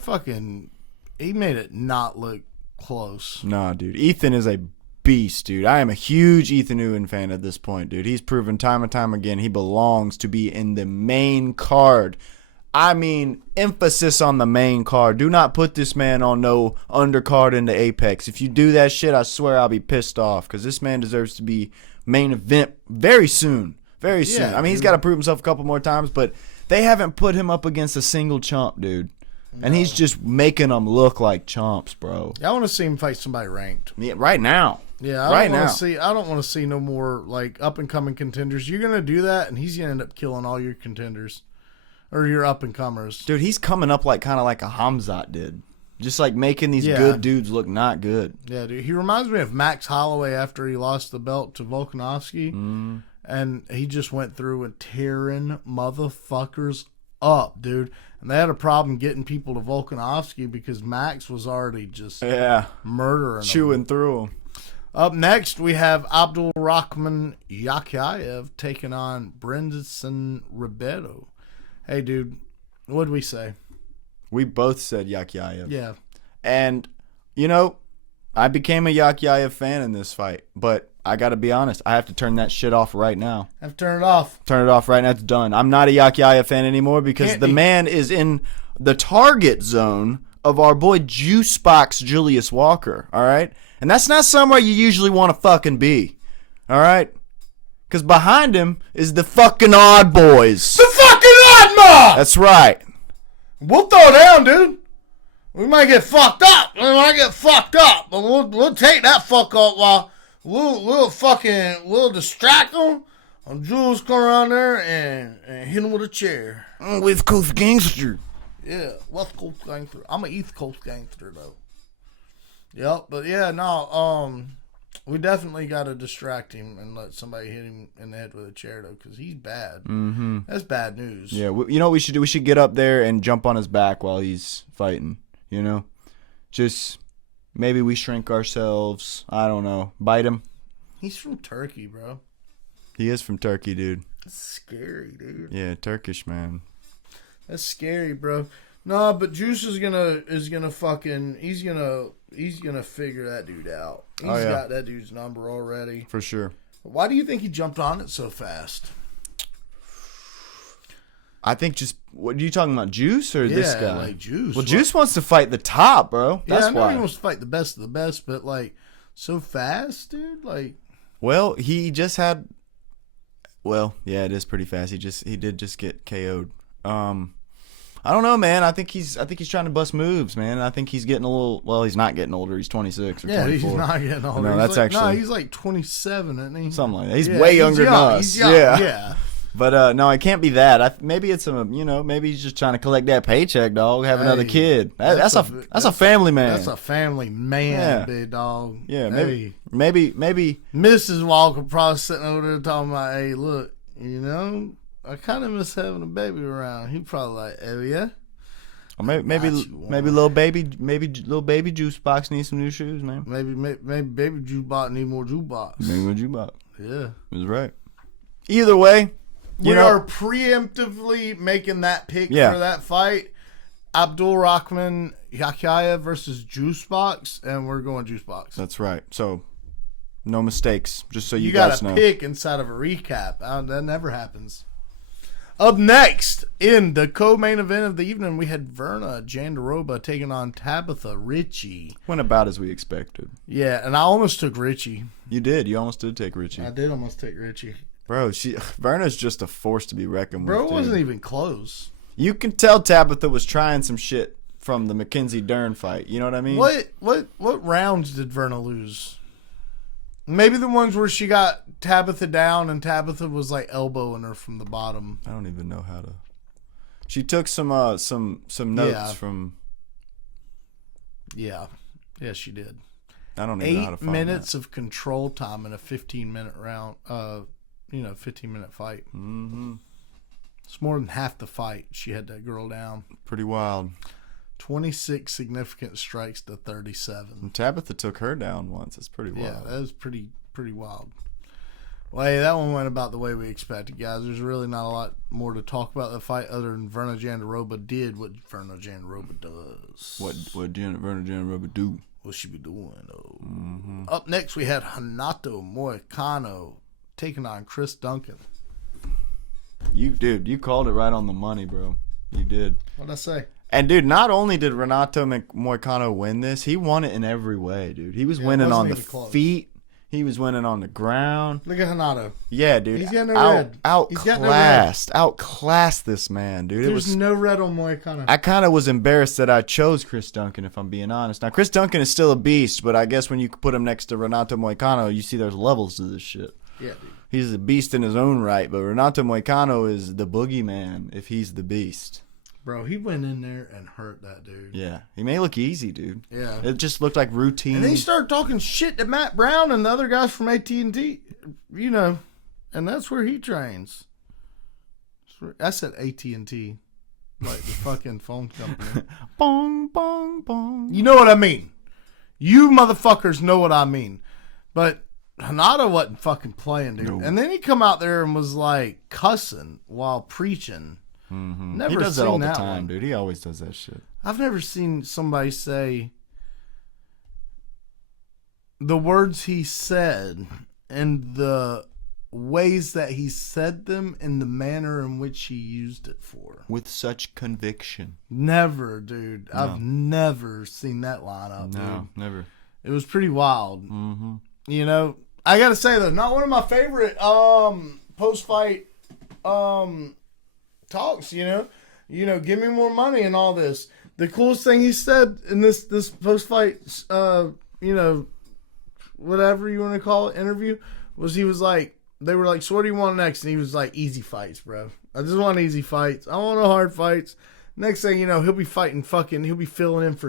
made it not look close. Nah, dude. Ethan is a beast, dude. I am a huge Ethan Ewing fan at this point, dude. He's proven time and time again he belongs to be in the main card. I mean, emphasis on the main card. Do not put this man on no undercard into Apex. If you do that shit, I swear I'll be pissed off because this man deserves to be main event very soon. Very soon. Yeah, I mean, he's got to prove himself a couple more times, but they haven't put him up against a single chump, dude. And he's just making them look like chumps, bro. I want to see him fight somebody ranked. Yeah, right now. Yeah, I don't want to see no more like up and coming contenders. You're gonna do that, and he's gonna end up killing all your contenders or your up and comers. Dude, he's coming up like kind of like a Hamzat did. Just like making these good dudes look not good. Yeah, dude. He reminds me of Max Holloway after he lost the belt to Volkanovski. And he just went through and tearing motherfuckers up, dude. And they had a problem getting people to Volkanovski because Max was already just murdering them. Chewing through them. Up next, we have Abdul Rahman Yakyaev taking on Brunson Ribeiro. Hey, dude, what'd we say? We both said Yakyaev. Yeah. And, you know, I became a Yakyaev fan in this fight. But I got to be honest, I have to turn that shit off right now. Have to turn it off. Turn it off right now. It's done. I'm not a Yakyaev fan anymore because the man is in the target zone of our boy Juicebox Julius Walker. All right? And that's not somewhere you usually want to fucking be. All right? Because behind him is the fucking Odd Boys. The fucking Odd Mob! That's right. We'll throw down, dude. We might get fucked up. But we'll take that fuck up while we'll distract them. And Jules come around there and hit him with a chair. West Coast gangster. Yeah, West Coast gangster. I'm an East Coast gangster though. Yep, but yeah, no, we definitely got to distract him and let somebody hit him in the head with a chair though, because he's bad. Mm-hmm. That's bad news. Yeah, you know what we should do? We should get up there and jump on his back while he's fighting. You know, just maybe we shrink ourselves. I don't know. Bite him. He's from Turkey, bro. He is from Turkey, dude. That's scary, dude. Yeah, Turkish man. That's scary, bro. No, but Juice is gonna figure that dude out. He's got that dude's number already. For sure. Why do you think he jumped on it so fast? I think just, what are you talking about, Juice or this guy? Like Juice. Well, Juice wants to fight the top, bro. That's I know why. he wants to fight the best of the best, but like so fast, dude. Like, well, he just had. Well, yeah, it is pretty fast. He did just get KO'd. I don't know, man. I think he's trying to bust moves, man. I think he's getting a little. Well, he's not getting older. He's 26 or 24. He's not getting older. No, that's actually. he's like 27, isn't he? Something like that. He's way younger than us. He's young. Yeah. But no, it can't be that. Maybe it's maybe he's just trying to collect that paycheck, dog. Have another kid. That's a family man. That's a family man, big dog. Yeah, maybe. Mrs. Walker probably sitting over there talking about, hey, look, I kind of miss having a baby around. He probably like, oh yeah. Or maybe little baby Juice Box needs some new shoes, man. Maybe baby Juice Box need more Juice Box. Maybe more Juice Box. Yeah, that's right. Either way, we are preemptively making that pick for that fight. Abdul Rahman Yakyaev versus Juice Box, and we're going Juice Box. That's right. So, no mistakes. Just so you guys know. You got to pick inside of a recap. That never happens. Up next, in the co-main event of the evening, we had Verna Jandaroba taking on Tabitha Ritchie. Went about as we expected. Yeah, and I almost took Ritchie. You did. You almost did take Ritchie. I did almost take Ritchie. Bro, Verna's just a force to be reckoned with. Bro, it wasn't even close. You can tell Tabitha was trying some shit from the Mackenzie Dern fight. You know what I mean? What rounds did Verna lose? Maybe the ones where she got Tabitha down and Tabitha was like elbowing her from the bottom. I don't even know how to. She took some notes from. Yeah, she did. I don't even know how to find 8 minutes of control time in a 15-minute round. 15-minute fight. Mm-hmm. It's more than half the fight. She had that girl down. Pretty wild. 26 significant strikes to 37. And Tabitha took her down once. That's pretty wild. Yeah, that was pretty wild. Well, hey, that one went about the way we expected, guys. There's really not a lot more to talk about the fight other than Verno Jandaroba did what Verno Jandaroba does. What Verno Jandaroba do? What she be doing, though? Mm-hmm. Up next, we had Renato Moicano taking on Chris Duncan. You called it right on the money, bro. You did. What'd I say? And, dude, not only did Renato Moicano win this, he won it in every way, dude. He was winning on the feet. He was winning on the ground. Look at Renato. Yeah, dude. He's got no red. Outclassed this man, dude. There's no red on Moicano. I kind of was embarrassed that I chose Chris Duncan, if I'm being honest. Now, Chris Duncan is still a beast, but I guess when you put him next to Renato Moicano, you see there's levels to this shit. Yeah, dude. He's a beast in his own right, but Renato Moicano is the boogeyman if he's the beast. Bro, he went in there and hurt that dude. Yeah. He may look easy, dude. Yeah. It just looked like routine. And then he started talking shit to Matt Brown and the other guys from AT&T, you know, and that's where he trains. I said AT&T, like the fucking phone company. Bong, bong, bong. You know what I mean. You motherfuckers know what I mean. But Renato wasn't fucking playing, dude. No. And then he come out there and was like cussing while preaching. Mm-hmm. He does that all the time, dude. He always does that shit. I've never seen somebody say the words he said and the ways that he said them and the manner in which he used it for. With such conviction. Never, dude. No. I've never seen that line up, dude. No, never. It was pretty wild. Mm-hmm. You know, I gotta say though, not one of my favorite post-fight talks, you know, give me more money and all this. The coolest thing he said in this post-fight, you know, whatever you want to call it, interview, was he was like, they were like, so what do you want next? And he was like, easy fights, bro. I just want easy fights. I want no hard fights. Next thing you know, he'll be filling in for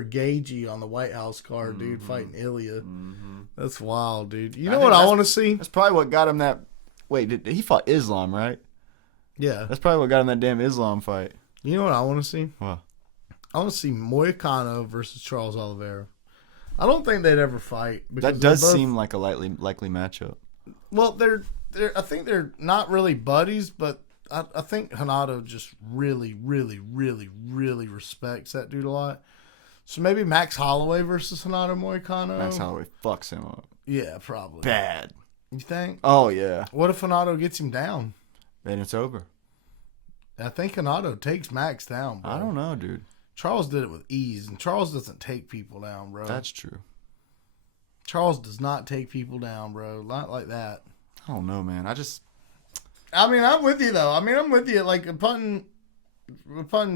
Gagey on the White House card, dude, fighting Ilya. Mm-hmm. That's wild, dude. You know what I want to see? That's probably what got him that. Wait, he fought Islam, right? Yeah. That's probably what got him that damn Islam fight. You know what I want to see? What? I want to see Moicano versus Charles Oliveira. I don't think they'd ever fight. That does seem like a likely matchup. Well, I think they're not really buddies, but I think Renato just really, really, really, really respects that dude a lot. So maybe Max Holloway versus Renato Moicano. Max Holloway fucks him up. Yeah, probably. Bad. You think? Oh, yeah. What if Renato gets him down? Then it's over. I think Renato takes Max down, bro. I don't know, dude. Charles did it with ease, and Charles doesn't take people down, bro. That's true. Charles does not take people down, bro. Not like that. I don't know, man. I'm with you, though. I'm with you. Like, upon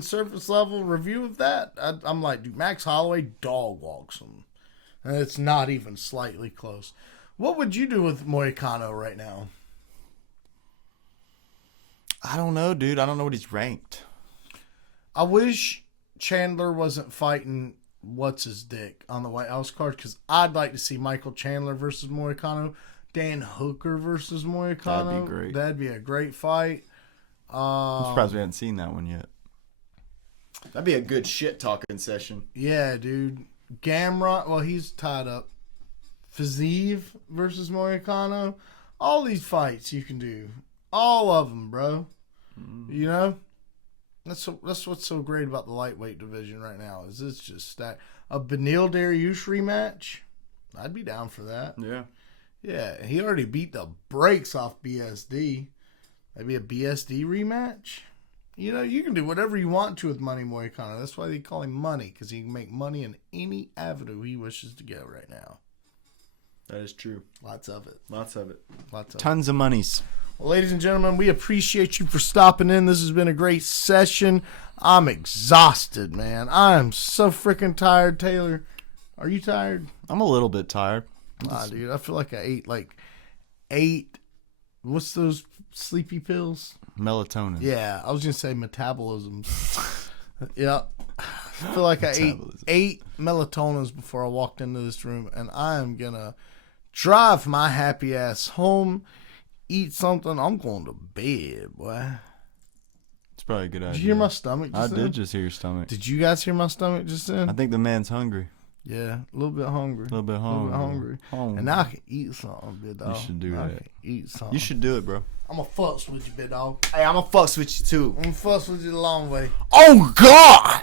surface level review of that, I'm like, dude, Max Holloway dog walks him. And it's not even slightly close. What would you do with Moicano right now? I don't know, dude. I don't know what he's ranked. I wish Chandler wasn't fighting what's-his-dick on the White House card, because I'd like to see Michael Chandler versus Moicano, Dan Hooker versus Moicano. That'd be great. That'd be a great fight. I'm surprised we hadn't seen that one yet. That'd be a good shit-talking session. Yeah, dude. Gamrot, well, he's tied up. Fiziev versus Moicano. All these fights you can do. All of them, bro. You know? That's what's so great about the lightweight division right now, is it's just stacked. A Beneil Dariush rematch? I'd be down for that. Yeah. Yeah, he already beat the brakes off BSD. Maybe a BSD rematch? You know, you can do whatever you want to with Money Moicano. That's why they call him Money, because he can make money in any avenue he wishes to go right now. That is true. Lots of it. Tons of monies. Well, ladies and gentlemen, we appreciate you for stopping in. This has been a great session. I'm exhausted, man. I'm so freaking tired, Taylor. Are you tired? I'm a little bit tired. Nah, dude. I feel like I ate like 8. What's those sleepy pills? Melatonin. Yeah, I was going to say metabolisms. Yeah. I feel like I ate 8 melatonins before I walked into this room, and I am going to drive my happy ass home, eat something. I'm going to bed, boy. It's probably a good idea. Did you hear my stomach I just then? did just hear your stomach. Did you guys hear my stomach just then? I think the man's hungry. Yeah, a little bit hungry. A little bit hungry. And now I can eat something, big dog. You should do I that. can eat something. You should do it, bro. I'm going to fucks with you, big dog. Hey, I'm gonna fucks with you too. I'm going to fucks with you the long way. Oh God!